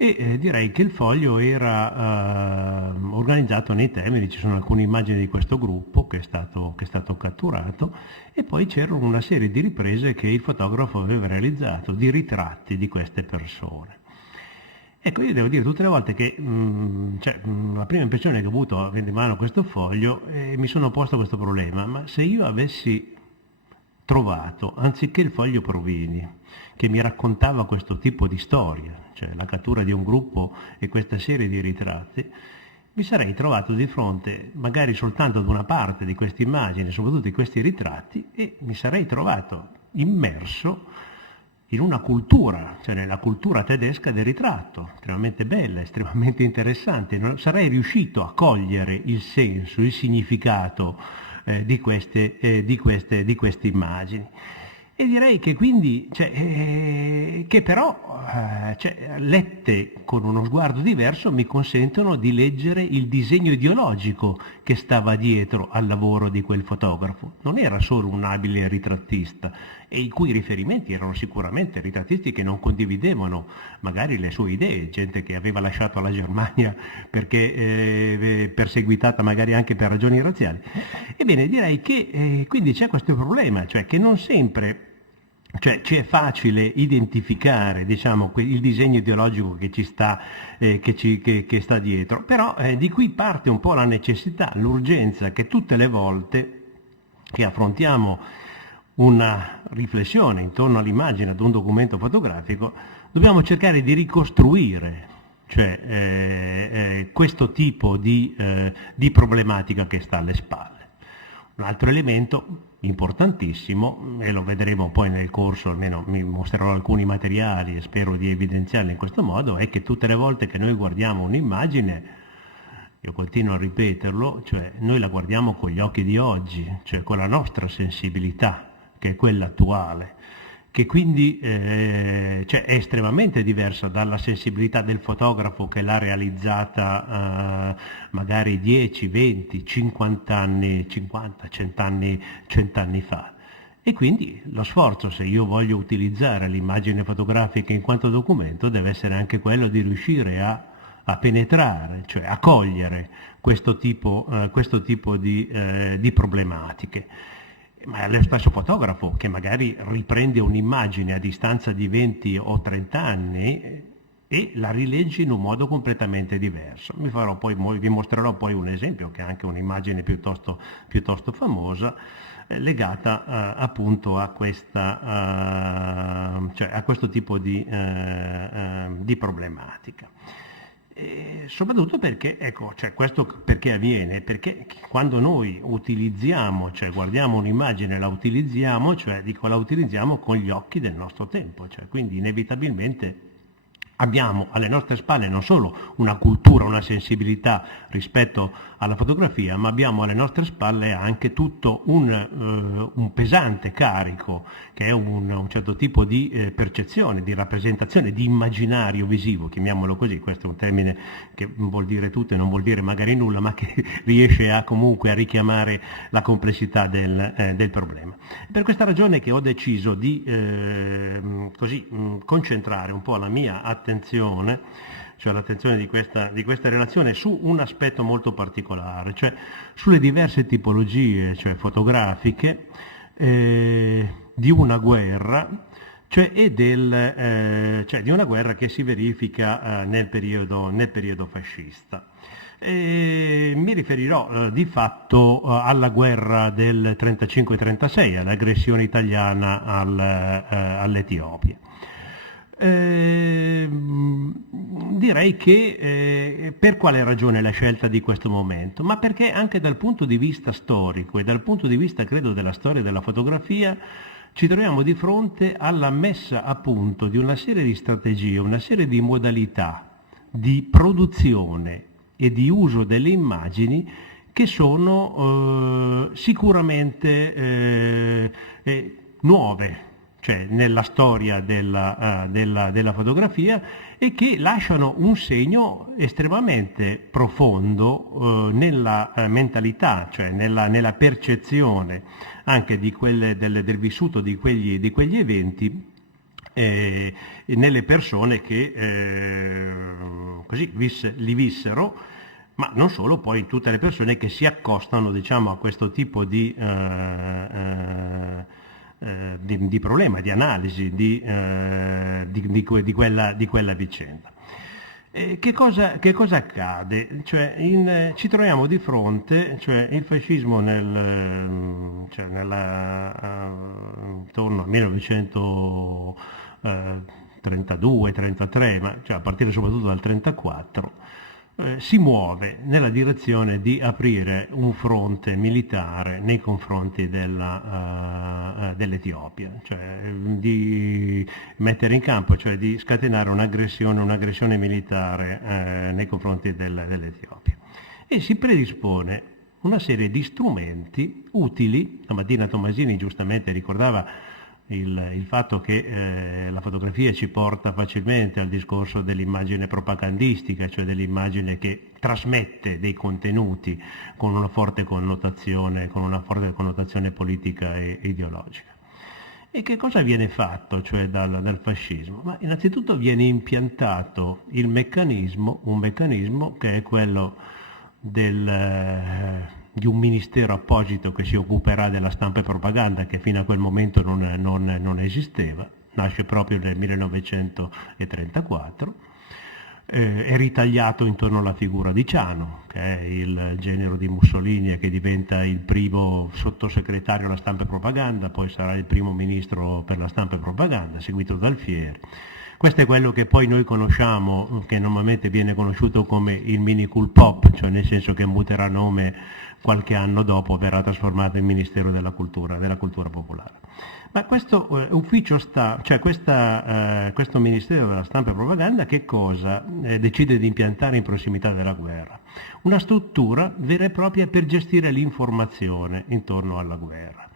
E direi che il foglio era organizzato nei termini, ci sono alcune immagini di questo gruppo che è stato catturato e poi c'erano una serie di riprese che il fotografo aveva realizzato, di ritratti di queste persone. Ecco, io devo dire tutte le volte che la prima impressione che ho avuto avendo in mano questo foglio, mi sono posto questo problema, ma se io avessi trovato, anziché il foglio Provini, che mi raccontava questo tipo di storia, cioè la cattura di un gruppo e questa serie di ritratti, mi sarei trovato di fronte magari soltanto ad una parte di queste immagini, soprattutto di questi ritratti, e mi sarei trovato immerso in una cultura, cioè nella cultura tedesca del ritratto, estremamente bella, estremamente interessante. Non sarei riuscito a cogliere il senso, il significato di queste immagini. E direi che quindi, che però, lette con uno sguardo diverso, mi consentono di leggere il disegno ideologico che stava dietro al lavoro di quel fotografo. Non era solo un abile ritrattista, e i cui riferimenti erano sicuramente ritrattisti che non condividevano magari le sue idee, gente che aveva lasciato la Germania perché perseguitata magari anche per ragioni razziali. Ebbene, direi che quindi c'è questo problema, cioè che non sempre ci è facile identificare, diciamo, il disegno ideologico che ci sta, che sta dietro, però di qui parte un po' la necessità, l'urgenza che tutte le volte che affrontiamo una riflessione intorno all'immagine, ad un documento fotografico, dobbiamo cercare di ricostruire, questo tipo di problematica che sta alle spalle. Un altro elemento importantissimo, e lo vedremo poi nel corso, almeno mi mostrerò alcuni materiali e spero di evidenziarli in questo modo, è che tutte le volte che noi guardiamo un'immagine, io continuo a ripeterlo, cioè noi la guardiamo con gli occhi di oggi, cioè con la nostra sensibilità, che è quella attuale, che quindi è estremamente diversa dalla sensibilità del fotografo che l'ha realizzata magari 10, 20, 50 anni, 50, 100 anni fa. E quindi lo sforzo, se io voglio utilizzare l'immagine fotografica in quanto documento, deve essere anche quello di riuscire a penetrare, cioè a cogliere questo tipo di problematiche. Ma è lo stesso fotografo che magari riprende un'immagine a distanza di 20 o 30 anni e la rilegge in un modo completamente diverso. Vi mostrerò poi un esempio, che è anche un'immagine piuttosto famosa, legata appunto a questo tipo di problematica. E soprattutto perché, questo perché avviene? Perché quando noi utilizziamo, guardiamo un'immagine, la utilizziamo, la utilizziamo con gli occhi del nostro tempo, quindi inevitabilmente abbiamo alle nostre spalle non solo una cultura, una sensibilità rispetto alla fotografia, ma abbiamo alle nostre spalle anche tutto un pesante carico, che è un certo tipo di percezione, di rappresentazione, di immaginario visivo, chiamiamolo così. Questo è un termine che vuol dire tutto e non vuol dire magari nulla, ma che riesce comunque a richiamare la complessità del problema. Per questa ragione che ho deciso di concentrare un po' la mia attenzione, cioè l'attenzione di questa relazione, su un aspetto molto particolare, cioè sulle diverse tipologie, fotografiche di una guerra, di una guerra che si verifica nel periodo fascista. Mi riferirò di fatto alla guerra del 35-36, all'aggressione italiana all'Etiopia. Direi che per quale ragione la scelta di questo momento? Ma perché anche dal punto di vista storico e dal punto di vista, credo, della storia della fotografia, ci troviamo di fronte alla messa a punto di una serie di strategie, una serie di modalità di produzione e di uso delle immagini che sono sicuramente nuove, nella storia della fotografia, e che lasciano un segno estremamente profondo nella mentalità, nella percezione anche del vissuto di quegli eventi, nelle persone che li vissero, ma non solo, poi tutte le persone che si accostano, a questo tipo di problema, di analisi di quella vicenda. Che cosa accade? Ci troviamo di fronte, il fascismo intorno al 1932-33, ma a partire soprattutto dal 1934, si muove nella direzione di aprire un fronte militare nei confronti dell'Etiopia, di mettere in campo, di scatenare un'aggressione militare nei confronti dell'Etiopia. E si predispone una serie di strumenti utili. Stamattina Tomasini giustamente ricordava il fatto che la fotografia ci porta facilmente al discorso dell'immagine propagandistica, dell'immagine che trasmette dei contenuti con una forte connotazione politica e ideologica. E che cosa viene fatto dal fascismo? Ma innanzitutto viene impiantato un meccanismo che è quello di un ministero apposito che si occuperà della stampa e propaganda, che fino a quel momento non esisteva, nasce proprio nel 1934, è ritagliato intorno alla figura di Ciano, che è il genero di Mussolini e che diventa il primo sottosegretario alla stampa e propaganda, poi sarà il primo ministro per la stampa e propaganda, seguito da Alfieri. Questo è quello che poi noi conosciamo, che normalmente viene conosciuto come il mini cool pop, nel senso che muterà nome qualche anno dopo, verrà trasformato in Ministero della Cultura Popolare. Ma questo ufficio questo Ministero della Stampa e Propaganda che cosa decide di impiantare in prossimità della guerra? Una struttura vera e propria per gestire l'informazione intorno alla guerra.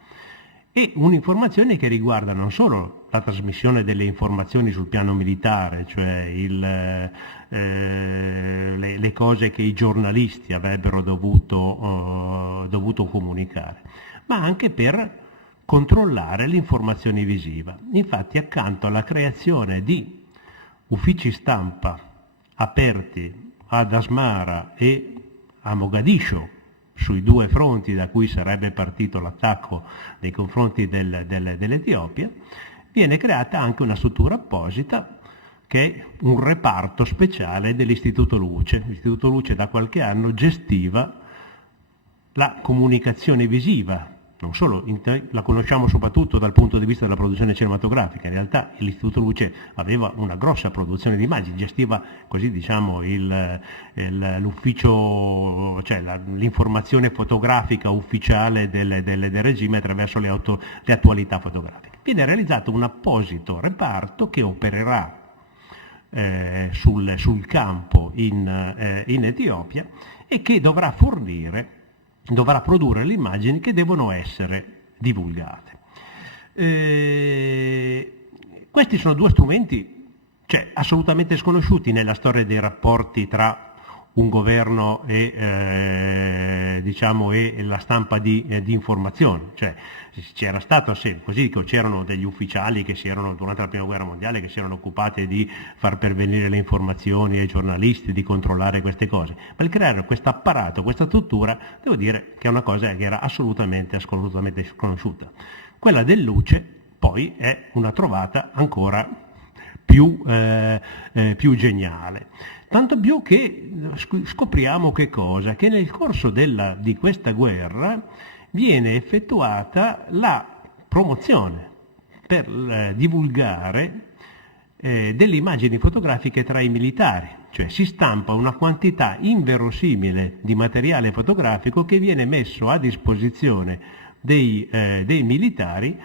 E un'informazione che riguarda non solo la trasmissione delle informazioni sul piano militare, le cose che i giornalisti avrebbero dovuto comunicare, ma anche per controllare l'informazione visiva. Infatti, accanto alla creazione di uffici stampa aperti ad Asmara e a Mogadiscio, sui due fronti da cui sarebbe partito l'attacco nei confronti dell'Etiopia, viene creata anche una struttura apposita che è un reparto speciale dell'Istituto Luce. L'Istituto Luce da qualche anno gestiva la comunicazione visiva, non solo, la conosciamo soprattutto dal punto di vista della produzione cinematografica. In realtà l'Istituto Luce aveva una grossa produzione di immagini, gestiva così diciamo l'ufficio, cioè l'informazione fotografica ufficiale del regime attraverso le attualità fotografiche. Viene realizzato un apposito reparto che opererà sul campo in Etiopia e che dovrà produrre le immagini che devono essere divulgate. Questi sono due strumenti assolutamente sconosciuti nella storia dei rapporti tra un governo e la stampa di informazione. C'era stato, c'erano degli ufficiali che durante la prima guerra mondiale che si erano occupati di far pervenire le informazioni ai giornalisti, di controllare queste cose, ma il creare questo apparato, questa struttura, devo dire che è una cosa che era assolutamente sconosciuta. Quella del Luce poi è una trovata ancora più geniale. Tanto più che scopriamo che cosa? Che nel corso di questa guerra viene effettuata la promozione per divulgare delle immagini fotografiche tra i militari, cioè si stampa una quantità inverosimile di materiale fotografico che viene messo a disposizione dei militari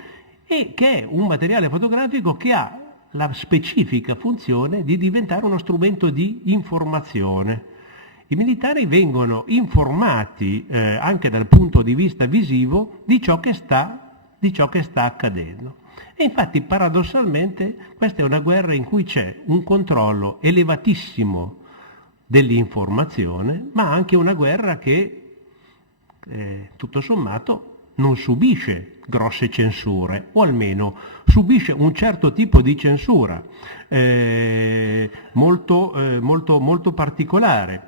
e che è un materiale fotografico che ha la specifica funzione di diventare uno strumento di informazione. I militari vengono informati anche dal punto di vista visivo di ciò che sta accadendo. E infatti paradossalmente questa è una guerra in cui c'è un controllo elevatissimo dell'informazione, ma anche una guerra che tutto sommato non subisce grosse censure, o almeno subisce un certo tipo di censura molto particolare.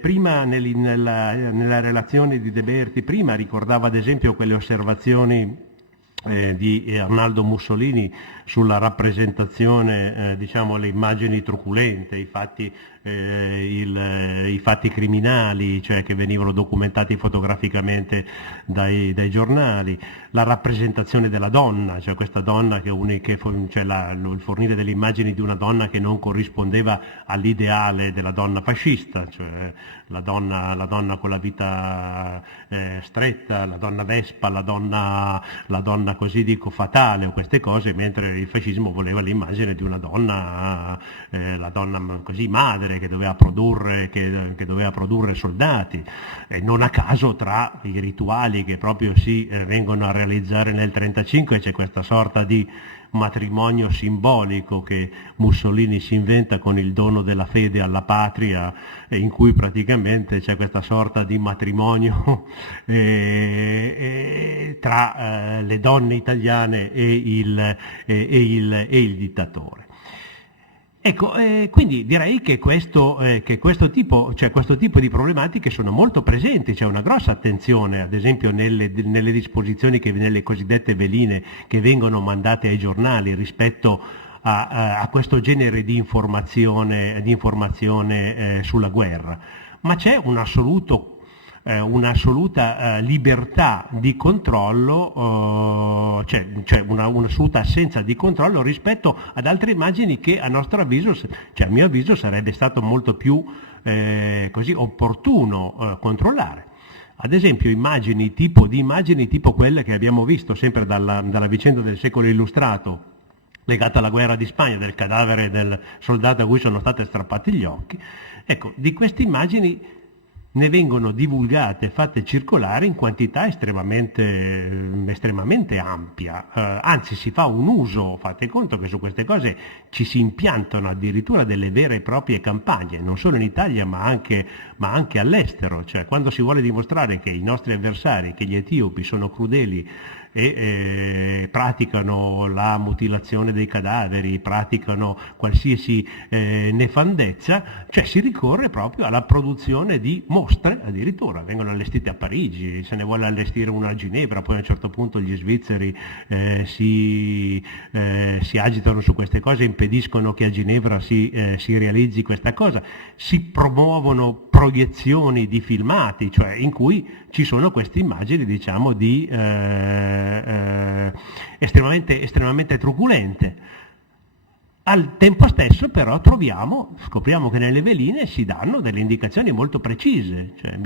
Prima nella relazione di De Berti prima ricordava ad esempio quelle osservazioni di Arnaldo Mussolini sulla rappresentazione, le immagini truculente, i fatti criminali, cioè che venivano documentati fotograficamente dai giornali, la rappresentazione della donna, cioè questa donna il fornire delle immagini di una donna che non corrispondeva all'ideale della donna fascista, cioè la donna con la vita stretta, la donna vespa, la donna così dico fatale o queste cose, mentre il fascismo voleva l'immagine di una donna, la donna così madre che doveva produrre soldati, e non a caso tra i rituali che proprio si vengono a realizzare nel 1935 c'è questa sorta di matrimonio simbolico che Mussolini si inventa con il dono della fede alla patria, in cui praticamente c'è questa sorta di matrimonio tra le donne italiane e il dittatore. Ecco, quindi direi che questo tipo di problematiche sono molto presenti, c'è una grossa attenzione ad esempio nelle disposizioni, nelle cosiddette veline che vengono mandate ai giornali rispetto a questo genere di informazione sulla guerra, ma c'è un'assoluta libertà di controllo, c'è un'assoluta assenza di controllo rispetto ad altre immagini che a mio avviso sarebbe stato molto più opportuno controllare. Ad esempio immagini tipo quelle che abbiamo visto sempre dalla vicenda del Secolo Illustrato legata alla guerra di Spagna, del cadavere del soldato a cui sono stati strappati gli occhi. Ecco, di queste immagini ne vengono divulgate, fatte circolare in quantità estremamente ampia, anzi si fa un uso, fate conto che su queste cose ci si impiantano addirittura delle vere e proprie campagne, non solo in Italia ma anche all'estero, cioè quando si vuole dimostrare che i nostri avversari, che gli etiopi sono crudeli e praticano la mutilazione dei cadaveri, praticano qualsiasi nefandezza, cioè si ricorre proprio alla produzione di mostre, addirittura vengono allestite a Parigi, se ne vuole allestire una a Ginevra, poi a un certo punto gli svizzeri si agitano su queste cose, impediscono che a Ginevra si realizzi questa cosa, si promuovono proiezioni di filmati, cioè in cui ci sono queste immagini, diciamo, di estremamente truculente. Al tempo stesso però scopriamo che nelle veline si danno delle indicazioni molto precise, cioè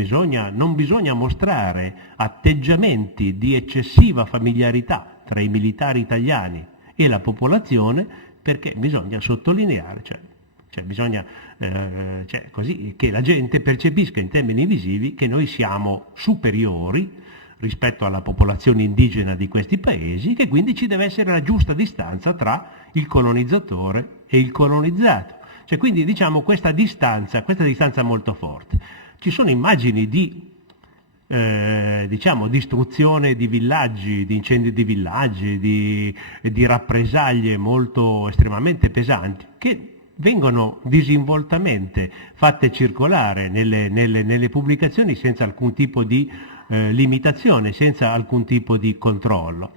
non bisogna mostrare atteggiamenti di eccessiva familiarità tra i militari italiani e la popolazione, perché bisogna sottolineare, bisogna così che la gente percepisca in termini visivi che noi siamo superiori rispetto alla popolazione indigena di questi paesi, che quindi ci deve essere la giusta distanza tra il colonizzatore e il colonizzato. Cioè quindi diciamo questa distanza molto forte. Ci sono immagini di distruzione di villaggi, di incendi di villaggi, di rappresaglie estremamente pesanti, che vengono disinvoltamente fatte circolare nelle pubblicazioni senza alcun tipo di limitazione, senza alcun tipo di controllo.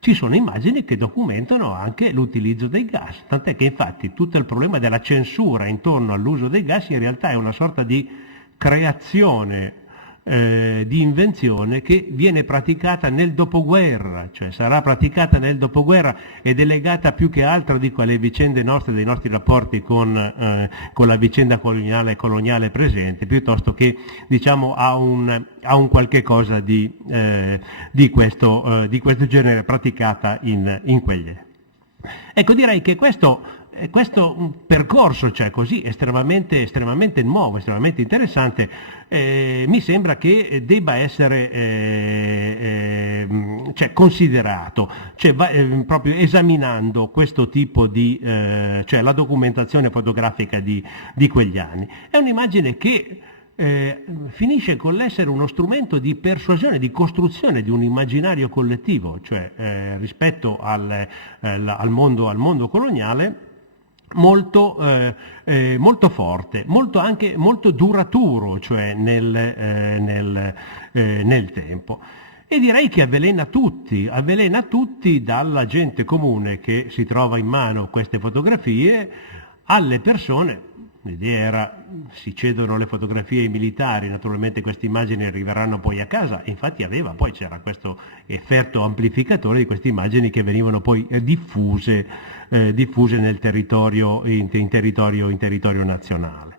Ci sono immagini che documentano anche l'utilizzo dei gas, tant'è che infatti tutto il problema della censura intorno all'uso dei gas in realtà è una sorta di creazione, di invenzione che viene praticata nel dopoguerra, cioè sarà praticata nel dopoguerra ed è legata più che altro alle vicende nostre, dei nostri rapporti con la vicenda coloniale presente, piuttosto che diciamo a un qualche cosa di questo genere praticata in quegli. Ecco, direi che questo percorso, cioè così estremamente nuovo, estremamente interessante, mi sembra che debba essere considerato, proprio esaminando questo tipo di, cioè la documentazione fotografica di quegli anni. È un'immagine che finisce con l'essere uno strumento di persuasione, di costruzione di un immaginario collettivo, cioè rispetto al mondo coloniale, molto forte, molto duraturo, cioè nel tempo. E direi che avvelena tutti, dalla gente comune che si trova in mano queste fotografie alle persone. L'idea era, si cedono le fotografie ai militari, naturalmente queste immagini arriveranno poi a casa, infatti poi c'era questo effetto amplificatore di queste immagini che venivano poi diffuse nel territorio, in territorio nazionale.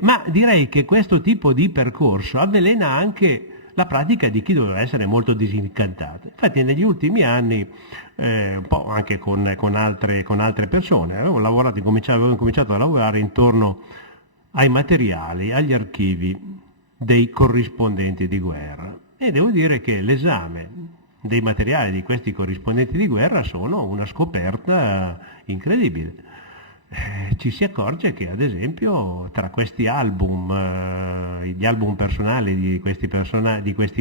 Ma direi che questo tipo di percorso avvelena anche la pratica di chi doveva essere molto disincantato. Infatti negli ultimi anni, un po' anche con altre persone, avevo incominciato a lavorare intorno ai materiali, agli archivi dei corrispondenti di guerra, e devo dire che l'esame dei materiali di questi corrispondenti di guerra sono una scoperta incredibile. Ci si accorge che ad esempio tra questi album, gli album personali di questi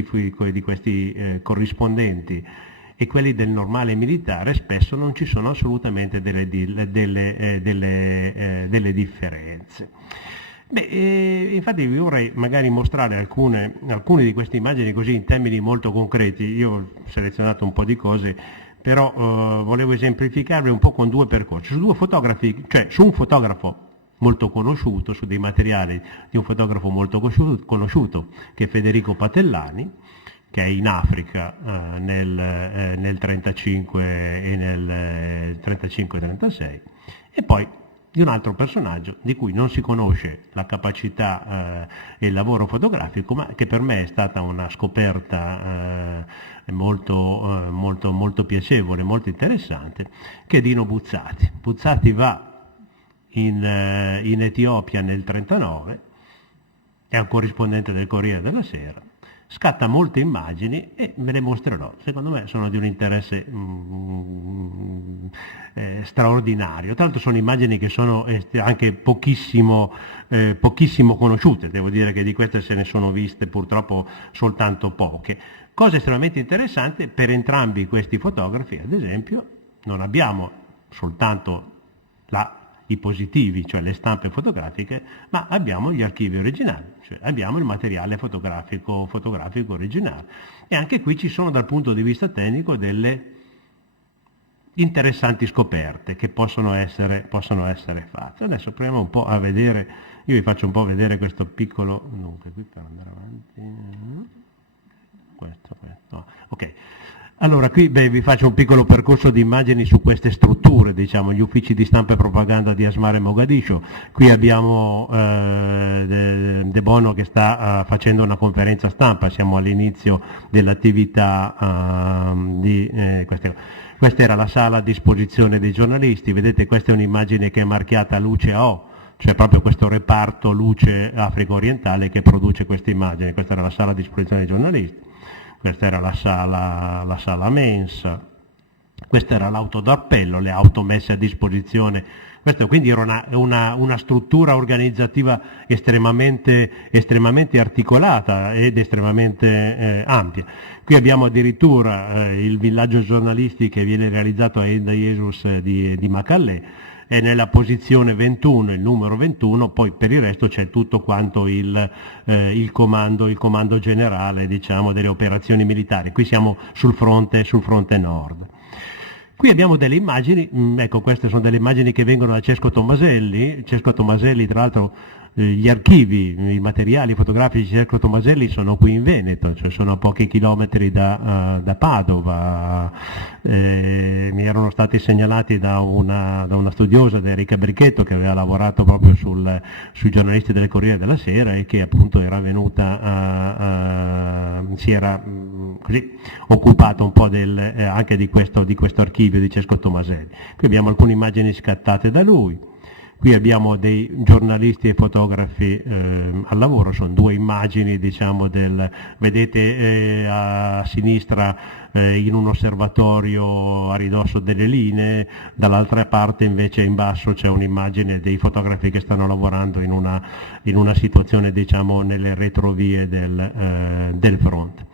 corrispondenti e quelli del normale militare, spesso non ci sono assolutamente delle differenze. Infatti vi vorrei magari mostrare alcune di queste immagini così in termini molto concreti. Io ho selezionato un po' di cose, però volevo esemplificarvi un po' con due percorsi, su due fotografi, cioè su un fotografo molto conosciuto, su dei materiali di un fotografo molto conosciuto che è Federico Patellani, che è in Africa nel 35 e nel 35-36, e poi di un altro personaggio di cui non si conosce la capacità e il lavoro fotografico, ma che per me è stata una scoperta molto piacevole, molto interessante, che è Dino Buzzati. Buzzati va in Etiopia nel 1939, è un corrispondente del Corriere della Sera, scatta molte immagini e ve le mostrerò. Secondo me sono di un interesse straordinario. Tra l'altro sono immagini che sono anche pochissimo conosciute, devo dire che di queste se ne sono viste purtroppo soltanto poche. Cosa estremamente interessante, per entrambi questi fotografi, ad esempio, non abbiamo soltanto i positivi, cioè le stampe fotografiche, ma abbiamo gli archivi originali, cioè abbiamo il materiale fotografico originale. E anche qui ci sono dal punto di vista tecnico delle interessanti scoperte che possono essere fatte. Adesso proviamo un po' a vedere, io vi faccio un po' vedere questo piccolo, dunque qui per andare avanti, questo, ok. Allora qui vi faccio un piccolo percorso di immagini su queste strutture, diciamo, gli uffici di stampa e propaganda di Asmara e Mogadiscio. Qui abbiamo De Bono che sta facendo una conferenza stampa, siamo all'inizio dell'attività di questa era la sala a disposizione dei giornalisti, vedete questa è un'immagine che è marchiata luce O, cioè proprio questo reparto luce Africa orientale che produce queste immagini, questa era la sala a disposizione dei giornalisti. Questa era la sala mensa, questa era l'auto d'appello, le auto messe a disposizione. Questa quindi era una struttura organizzativa estremamente articolata ed estremamente ampia. Qui abbiamo addirittura il villaggio giornalisti che viene realizzato a Enda Jesus di Macallè, è nella posizione 21, il numero 21, poi per il resto c'è tutto quanto il comando generale, diciamo, delle operazioni militari. Qui siamo sul fronte nord. Qui abbiamo delle immagini, ecco queste sono delle immagini che vengono da Cesco Tomaselli, tra l'altro gli archivi, i materiali fotografici di Cesco Tomaselli sono qui in Veneto, cioè sono a pochi chilometri da Padova, mi erano stati segnalati da una studiosa, da Enrica Brichetto, che aveva lavorato proprio sui giornalisti del Corriere della Sera e che appunto era venuta, si era così occupato un po' anche di questo archivio di Cesco Tomaselli. Qui abbiamo alcune immagini scattate da lui. Qui abbiamo dei giornalisti e fotografi al lavoro, sono due immagini, diciamo, vedete a sinistra in un osservatorio a ridosso delle linee, dall'altra parte invece in basso c'è un'immagine dei fotografi che stanno lavorando in una situazione, diciamo, nelle retrovie del fronte.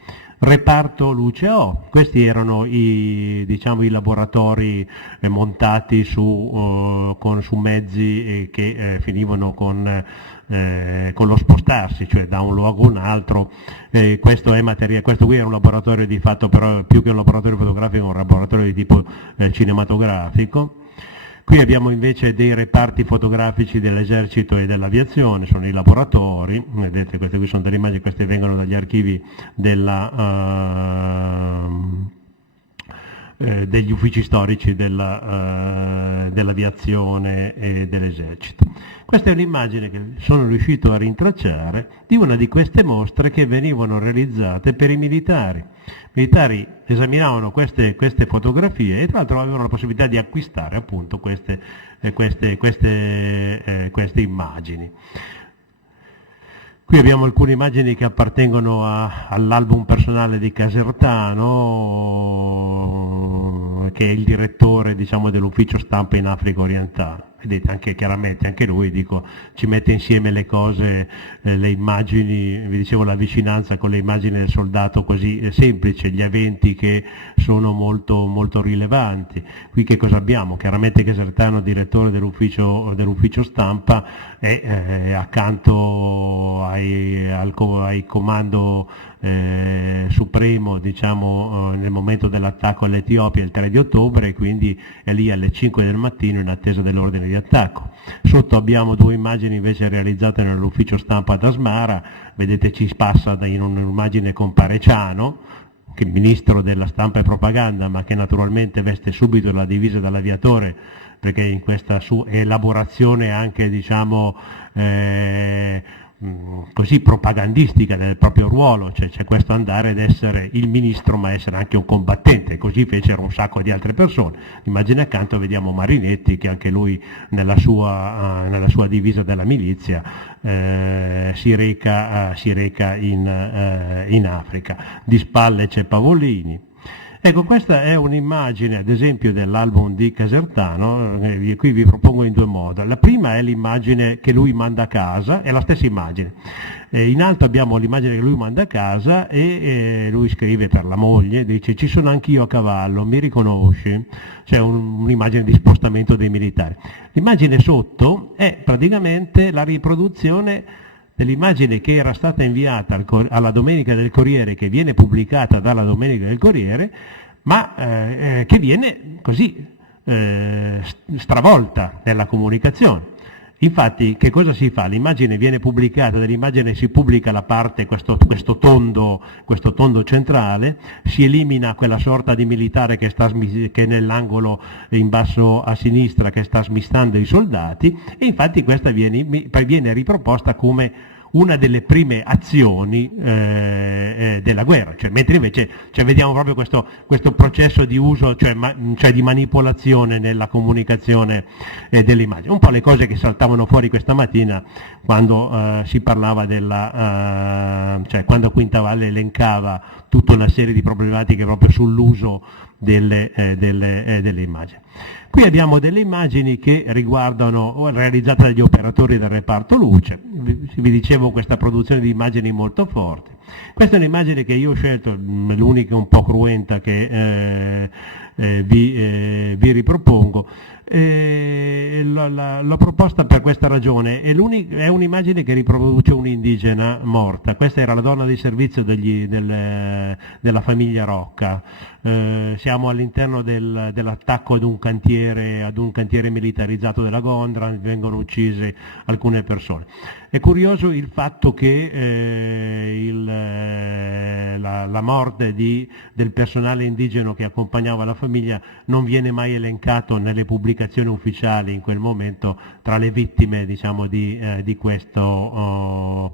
Reparto luce O, questi erano i laboratori montati su mezzi che finivano con lo spostarsi, cioè da un luogo a un altro. Questo qui era un laboratorio di fatto, però più che un laboratorio fotografico, un laboratorio di tipo cinematografico. Qui abbiamo invece dei reparti fotografici dell'esercito e dell'aviazione, sono i laboratori, vedete queste qui sono delle immagini, queste vengono dagli archivi degli uffici storici dell'aviazione e dell'esercito. Questa è un'immagine che sono riuscito a rintracciare di una di queste mostre che venivano realizzate per i militari. I militari esaminavano queste fotografie e tra l'altro avevano la possibilità di acquistare appunto queste immagini. Qui abbiamo alcune immagini che appartengono all'album personale di Casertano, che è il direttore, diciamo, dell'ufficio stampa in Africa orientale. Vedete, anche chiaramente, anche lui, ci mette insieme le cose, le immagini, vi dicevo la vicinanza con le immagini del soldato così semplice, gli eventi che sono molto, molto rilevanti. Qui che cosa abbiamo? Chiaramente Casertano, direttore dell'ufficio stampa, è accanto ai comando supremo, diciamo, nel momento dell'attacco all'Etiopia il 3 di ottobre, e quindi è lì alle 5 del mattino in attesa dell'ordine di attacco. Sotto abbiamo due immagini invece realizzate nell'ufficio stampa ad Asmara, vedete ci passa in un'immagine con Pareciano, che è il ministro della stampa e propaganda, ma che naturalmente veste subito la divisa dall'aviatore, perché in questa sua elaborazione anche, diciamo, così propagandistica del proprio ruolo, cioè c'è questo andare ad essere il ministro ma essere anche un combattente, così fecero un sacco di altre persone. Immagine accanto vediamo Marinetti che anche lui nella sua divisa della milizia si reca in Africa. Di spalle c'è Pavolini. Ecco, questa è un'immagine, ad esempio, dell'album di Casertano, qui vi propongo in due modi. La prima è l'immagine che lui manda a casa, è la stessa immagine. In alto abbiamo l'immagine che lui manda a casa e lui scrive per la moglie, dice: ci sono anch'io a cavallo, mi riconosci? C'è un'immagine di spostamento dei militari. L'immagine sotto è praticamente la riproduzione dell'immagine che era stata inviata alla Domenica del Corriere, che viene pubblicata dalla Domenica del Corriere, ma che viene così stravolta nella comunicazione. Infatti, che cosa si fa? L'immagine viene pubblicata, dell'immagine si pubblica la parte, questo tondo centrale, si elimina quella sorta di militare che è nell'angolo in basso a sinistra, che sta smistando i soldati, e infatti questa viene riproposta come una delle prime azioni della guerra, mentre invece vediamo proprio questo processo di uso, cioè di manipolazione nella comunicazione dell'immagine. Un po' le cose che saltavano fuori questa mattina quando si parlava quando Quintavalle elencava tutta una serie di problematiche proprio sull'uso delle immagini. Qui abbiamo delle immagini che riguardano, realizzate dagli operatori del reparto luce. Vi dicevo, questa produzione di immagini molto forti. Questa è un'immagine che io ho scelto, l'unica un po' cruenta che vi ripropongo. L'ho proposta per questa ragione, è un'immagine che riproduce un'indigena morta. Questa era la donna di servizio della famiglia Rocca. Siamo all'interno dell'attacco ad un cantiere militarizzato della Gondra, vengono uccise alcune persone. È curioso il fatto che la morte del personale indigeno che accompagnava la famiglia non viene mai elencato nelle pubblicazioni ufficiali in quel momento tra le vittime, diciamo, di questo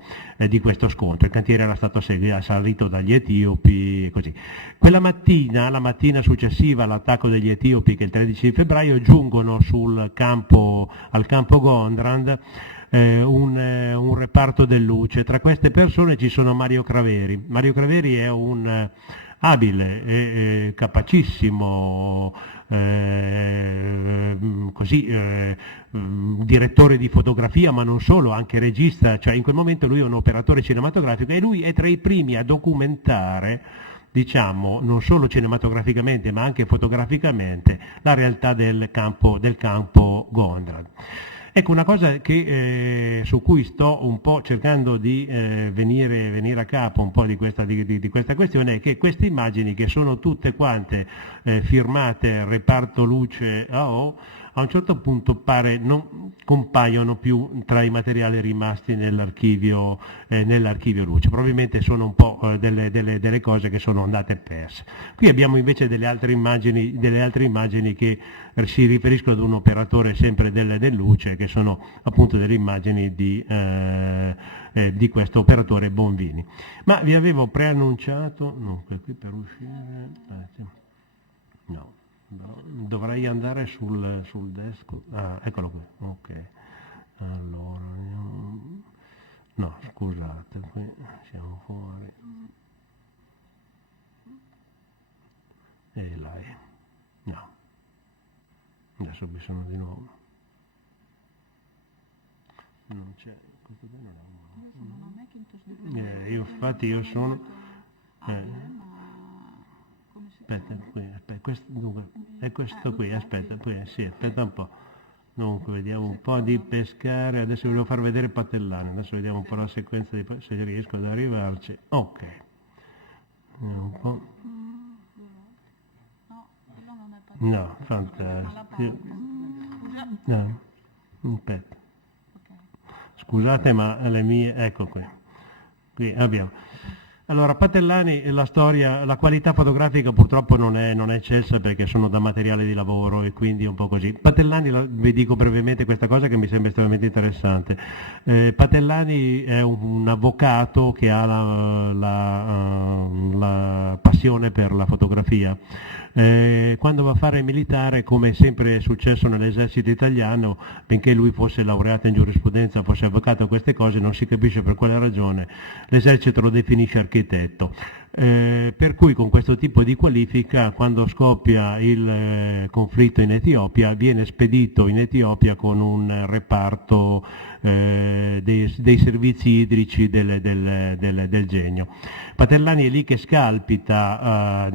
scontro. Il cantiere era stato assalito dagli etiopi e così. Quella mattina, la mattina successiva all'attacco degli etiopi, che è il 13 febbraio, giungono al campo Gondrand un reparto del luce. Tra queste persone ci sono Mario Craveri. Mario Craveri è un abile e capacissimo direttore di fotografia, ma non solo, anche regista, cioè in quel momento lui è un operatore cinematografico e lui è tra i primi a documentare, diciamo, non solo cinematograficamente ma anche fotograficamente, la realtà del campo Gondrand. Ecco, una cosa su cui sto un po' cercando di venire a capo un po' di questa questione è che queste immagini, che sono tutte quante firmate Reparto Luce AO, a un certo punto pare non compaiono più tra i materiali rimasti nell'archivio Luce. Probabilmente sono un po' delle cose che sono andate perse. Qui abbiamo invece delle altre immagini che si riferiscono ad un operatore sempre del Luce, che sono appunto delle immagini di questo operatore Bonvini. Ma vi avevo preannunciato, no, qui per uscire, no. Dovrei andare sul desk. Eccolo qui. Ok. Allora, no, scusate, qui siamo fuori. E là è. No. Adesso bisogna di nuovo. Non c'è. Questo qui non è. Infatti io sono. Aspetta, è questo qui, aspetta un po'. Dunque, vediamo un po' di pescare, adesso volevo far vedere Patellani, adesso vediamo un po' la sequenza, se riesco ad arrivarci. Ok. Un po'. No, fantastico. No, aspetta. Scusate, ma le mie, ecco qui. Qui abbiamo. Allora, Patellani, la storia, la qualità fotografica purtroppo non è eccelsa perché sono da materiale di lavoro e quindi è un po' così. Patellani, vi dico brevemente questa cosa che mi sembra estremamente interessante. Patellani è un avvocato che ha la passione per la fotografia. Quando va a fare il militare, come sempre è successo nell'esercito italiano, benché lui fosse laureato in giurisprudenza, fosse avvocato, queste cose, non si capisce per quale ragione, l'esercito lo definisce architetto. Per cui con questo tipo di qualifica, quando scoppia il conflitto in Etiopia, viene spedito in Etiopia con un reparto dei servizi idrici del Genio. Patellani è lì che scalpita,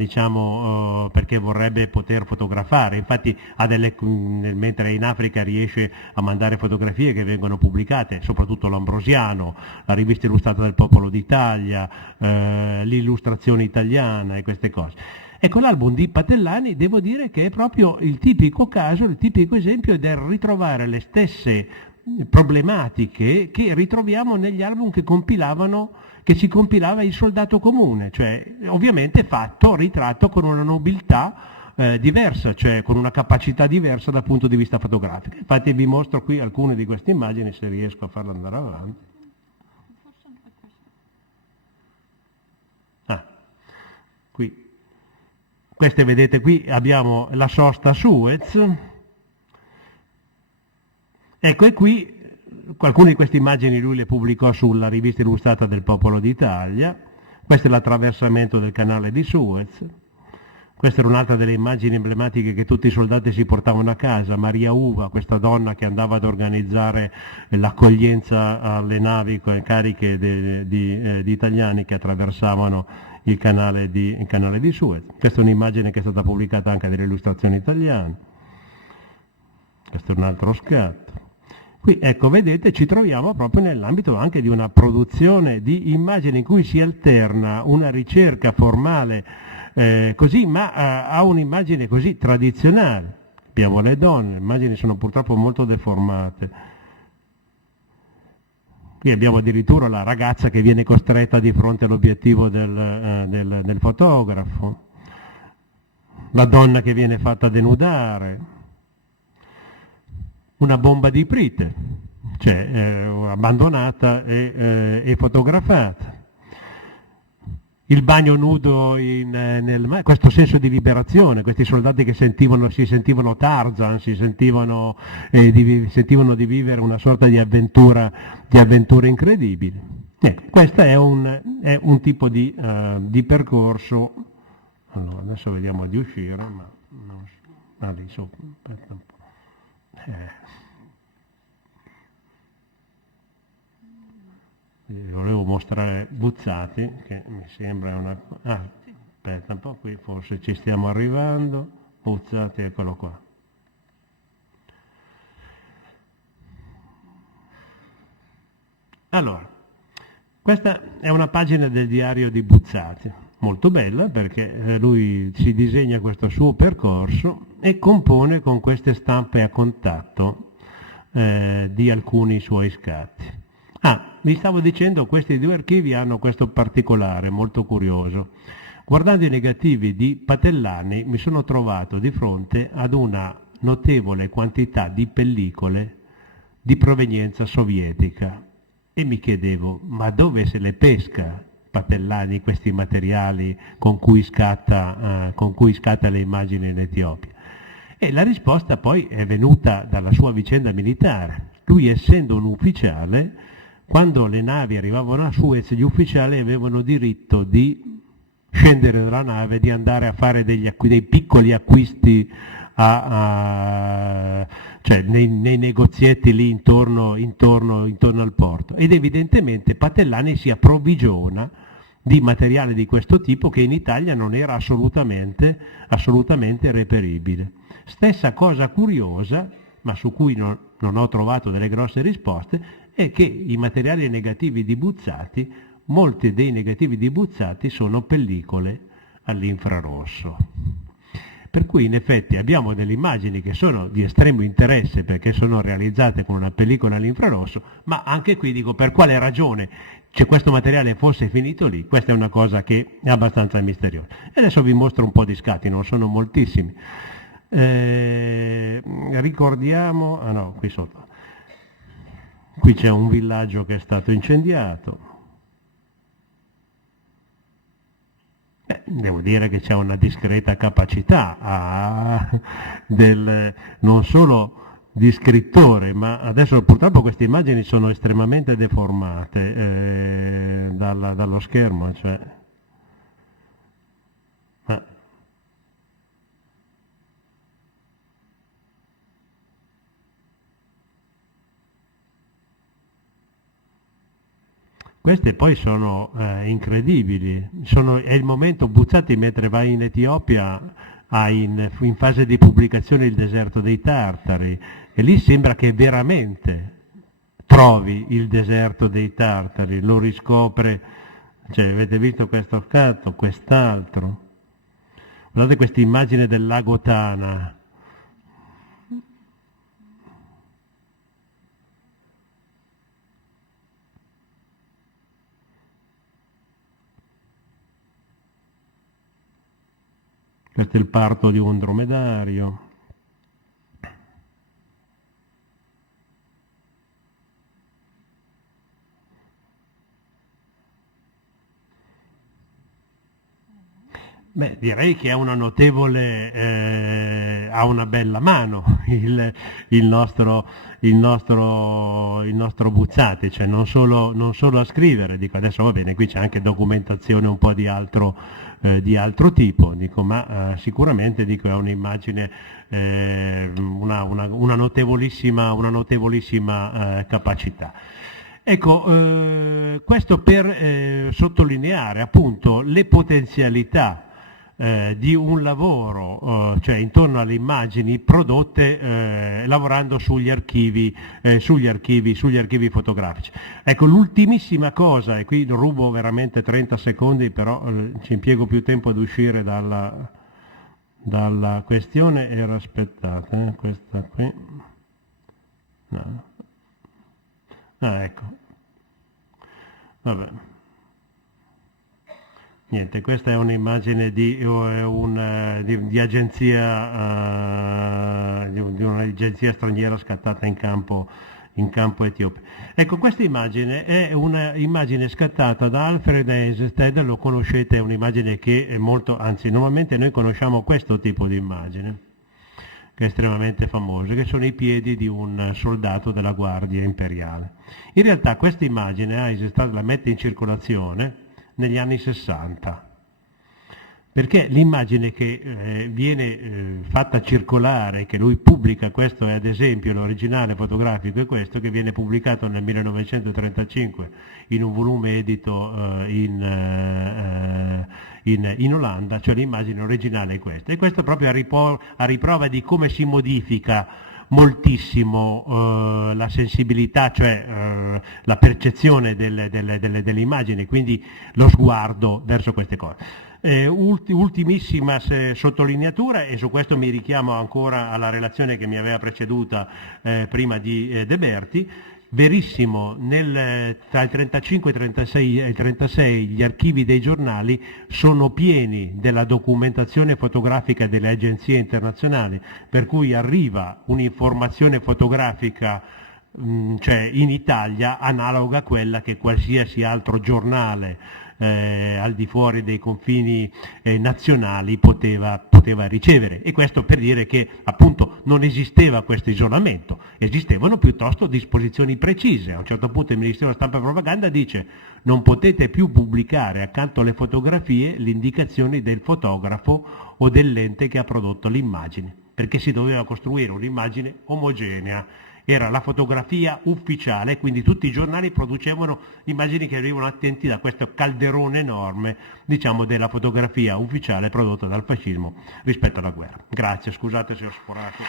perché vorrebbe poter fotografare, infatti mentre è in Africa riesce a mandare fotografie che vengono pubblicate, soprattutto l'Ambrosiano, la rivista illustrata del Popolo d'Italia, l'illustrazione italiana e queste cose. Ecco, l'album di Patellani devo dire che è proprio il tipico caso, il tipico esempio del ritrovare le stesse problematiche che ritroviamo negli album che si compilava il soldato comune, cioè ovviamente ritratto con una nobiltà diversa, cioè con una capacità diversa dal punto di vista fotografico. Infatti vi mostro qui alcune di queste immagini, se riesco a farle andare avanti. Qui. Queste vedete qui abbiamo la sosta a Suez. Ecco, e qui alcune di queste immagini lui le pubblicò sulla rivista illustrata del Popolo d'Italia. Questo è l'attraversamento del canale di Suez. Questa era un'altra delle immagini emblematiche che tutti i soldati si portavano a casa. Maria Uva, questa donna che andava ad organizzare l'accoglienza alle navi cariche di italiani che attraversavano il canale di Suez. Questa è un'immagine che è stata pubblicata anche dalle illustrazioni italiane. Questo è un altro scatto. Qui, ecco, vedete, ci troviamo proprio nell'ambito anche di una produzione di immagini in cui si alterna una ricerca formale così, ma ha un'immagine così tradizionale. Abbiamo le donne, le immagini sono purtroppo molto deformate. Qui abbiamo addirittura la ragazza che viene costretta di fronte all'obiettivo del fotografo, la donna che viene fatta denudare, una bomba di Prite, cioè abbandonata e fotografata. Il bagno nudo questo senso di liberazione, questi soldati che si sentivano Tarzan, sentivano di vivere una sorta di avventura incredibile. Ecco, questo è un tipo di percorso. Allora, adesso vediamo di uscire, ma non so. Lì sopra, aspetta un po'. Volevo mostrare Buzzati, che mi sembra una... aspetta un po', qui forse ci stiamo arrivando. Buzzati, eccolo qua. Allora, questa è una pagina del diario di Buzzati, molto bella perché lui si disegna questo suo percorso e compone con queste stampe a contatto di alcuni suoi scatti. Vi stavo dicendo, questi due archivi hanno questo particolare molto curioso. Guardando i negativi di Patellani mi sono trovato di fronte ad una notevole quantità di pellicole di provenienza sovietica e mi chiedevo, ma dove se le pesca Patellani questi materiali con cui scatta le immagini in Etiopia? E la risposta poi è venuta dalla sua vicenda militare. Lui, essendo un ufficiale, quando le navi arrivavano a Suez, gli ufficiali avevano diritto di scendere dalla nave, di andare a fare dei piccoli acquisti cioè nei negozietti lì intorno al porto. Ed evidentemente Patellani si approvvigiona di materiale di questo tipo che in Italia non era assolutamente reperibile. Stessa cosa curiosa, ma su cui non ho trovato delle grosse risposte, è che i materiali negativi di Buzzati, molti dei negativi di Buzzati sono pellicole all'infrarosso. Per cui in effetti abbiamo delle immagini che sono di estremo interesse perché sono realizzate con una pellicola all'infrarosso, ma anche qui dico per quale ragione questo materiale fosse finito lì, questa è una cosa che è abbastanza misteriosa. E adesso vi mostro un po' di scatti, non sono moltissimi. Ricordiamo, no, qui sotto. Qui c'è un villaggio che è stato incendiato. Devo dire che c'è una discreta capacità non solo di scrittore, ma adesso purtroppo queste immagini sono estremamente deformate dallo schermo. Queste poi sono incredibili, è il momento. Buzzati mentre vai in Etiopia ha in fase di pubblicazione il deserto dei Tartari e lì sembra che veramente trovi il deserto dei Tartari, lo riscopre, avete visto questo scatto, quest'altro, guardate questa immagine del lago Tana. Questo è il parto di un dromedario. Beh, direi che ha una notevole, ha una bella mano il nostro Buzzati, non solo a scrivere, dico adesso va bene, qui c'è anche documentazione un po' di altro tipo, dico, ma sicuramente dico, è un'immagine, una notevolissima capacità. Ecco, questo per sottolineare appunto le potenzialità di un lavoro, intorno alle immagini prodotte lavorando sugli archivi fotografici. Ecco, l'ultimissima cosa, e qui rubo veramente 30 secondi, però ci impiego più tempo ad uscire dalla questione, era, aspettate, questa qui, no. Ecco, vabbè. Niente, questa è un'immagine di agenzia, di un'agenzia straniera scattata in campo etiope. Ecco, questa immagine è un'immagine scattata da Alfred Eisenstein, lo conoscete, è un'immagine che è molto, anzi normalmente noi conosciamo questo tipo di immagine, che è estremamente famoso, che sono i piedi di un soldato della Guardia Imperiale. In realtà questa immagine Eisenstein la mette in circolazione negli anni 60, perché l'immagine che viene fatta circolare, che lui pubblica, questo è ad esempio l'originale fotografico, è questo che viene pubblicato nel 1935 in un volume edito in Olanda, cioè l'immagine originale è questa, e questo proprio a riprova di come si modifica moltissimo la sensibilità, la percezione delle immagini, quindi lo sguardo verso queste cose. Ultimissima sottolineatura, e su questo mi richiamo ancora alla relazione che mi aveva preceduta prima di De verissimo, tra il 35 e il 36 gli archivi dei giornali sono pieni della documentazione fotografica delle agenzie internazionali, per cui arriva un'informazione fotografica in Italia analoga a quella che qualsiasi altro giornale al di fuori dei confini nazionali poteva ricevere, e questo per dire che appunto non esisteva questo isolamento, esistevano piuttosto disposizioni precise. A un certo punto il Ministero della Stampa e Propaganda dice: non potete più pubblicare accanto alle fotografie le indicazioni del fotografo o dell'ente che ha prodotto l'immagine, perché si doveva costruire un'immagine omogenea. Era la fotografia ufficiale, quindi tutti i giornali producevano immagini che arrivano attenti da questo calderone enorme, della fotografia ufficiale prodotta dal fascismo rispetto alla guerra. Grazie, scusate se ho sforato.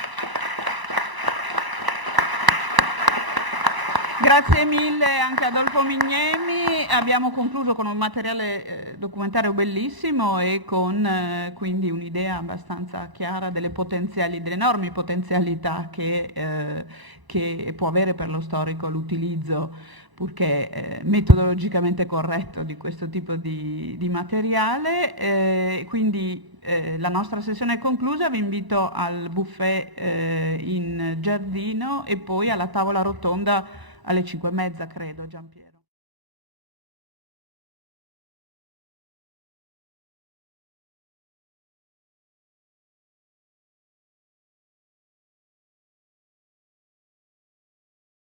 Grazie mille anche a Adolfo Mignemi, abbiamo concluso con un materiale documentario bellissimo e con quindi un'idea abbastanza chiara delle enormi potenzialità che può avere per lo storico l'utilizzo, purché metodologicamente corretto, di questo tipo di materiale. Quindi la nostra sessione è conclusa, vi invito al buffet in giardino e poi alla tavola rotonda alle 5:30, credo, Giampiero.